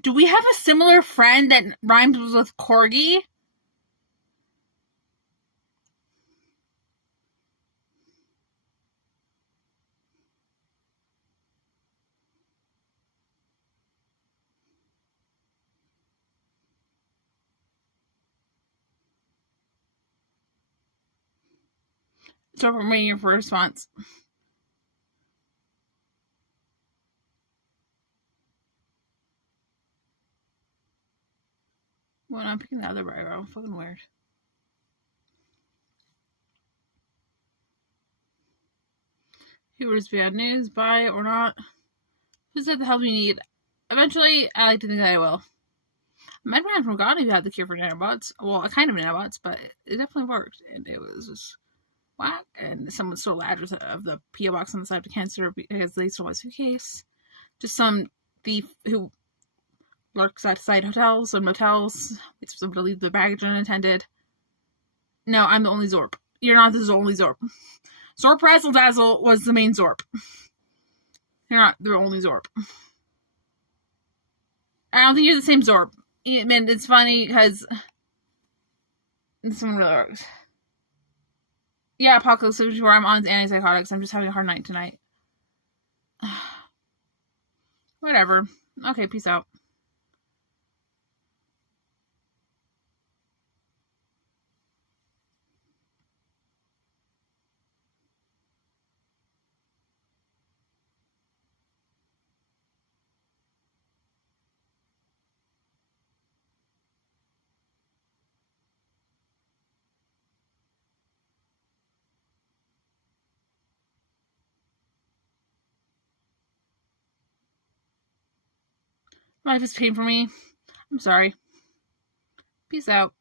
Do we have a similar friend that rhymes with corgi? So I'm waiting for a response. Well, I'm picking the other eyebrow. Fucking weird. Here's bad news. Buy or not. Who said the help you need? Eventually, I like to think that I will. I might have forgotten if you had the cure for nanobots. Well, a kind of nanobots, but it definitely worked. And it was just whack. And someone stole the address of the P.O. box on the side of the cancer because they stole my suitcase. Just some thief who lurks outside hotels and motels, waits for someone to leave the baggage unattended. No, I'm the only Zorp. You're not the only Zorp. Zorp Razzle Dazzle was the main Zorp. You're not the only Zorp. I don't think you're the same Zorp. I mean, it's funny because this one really works. Yeah, Apocalypse, where I'm on antipsychotics. I'm just having a hard night tonight. Whatever. Okay, peace out. Life is pain for me. I'm sorry. Peace out.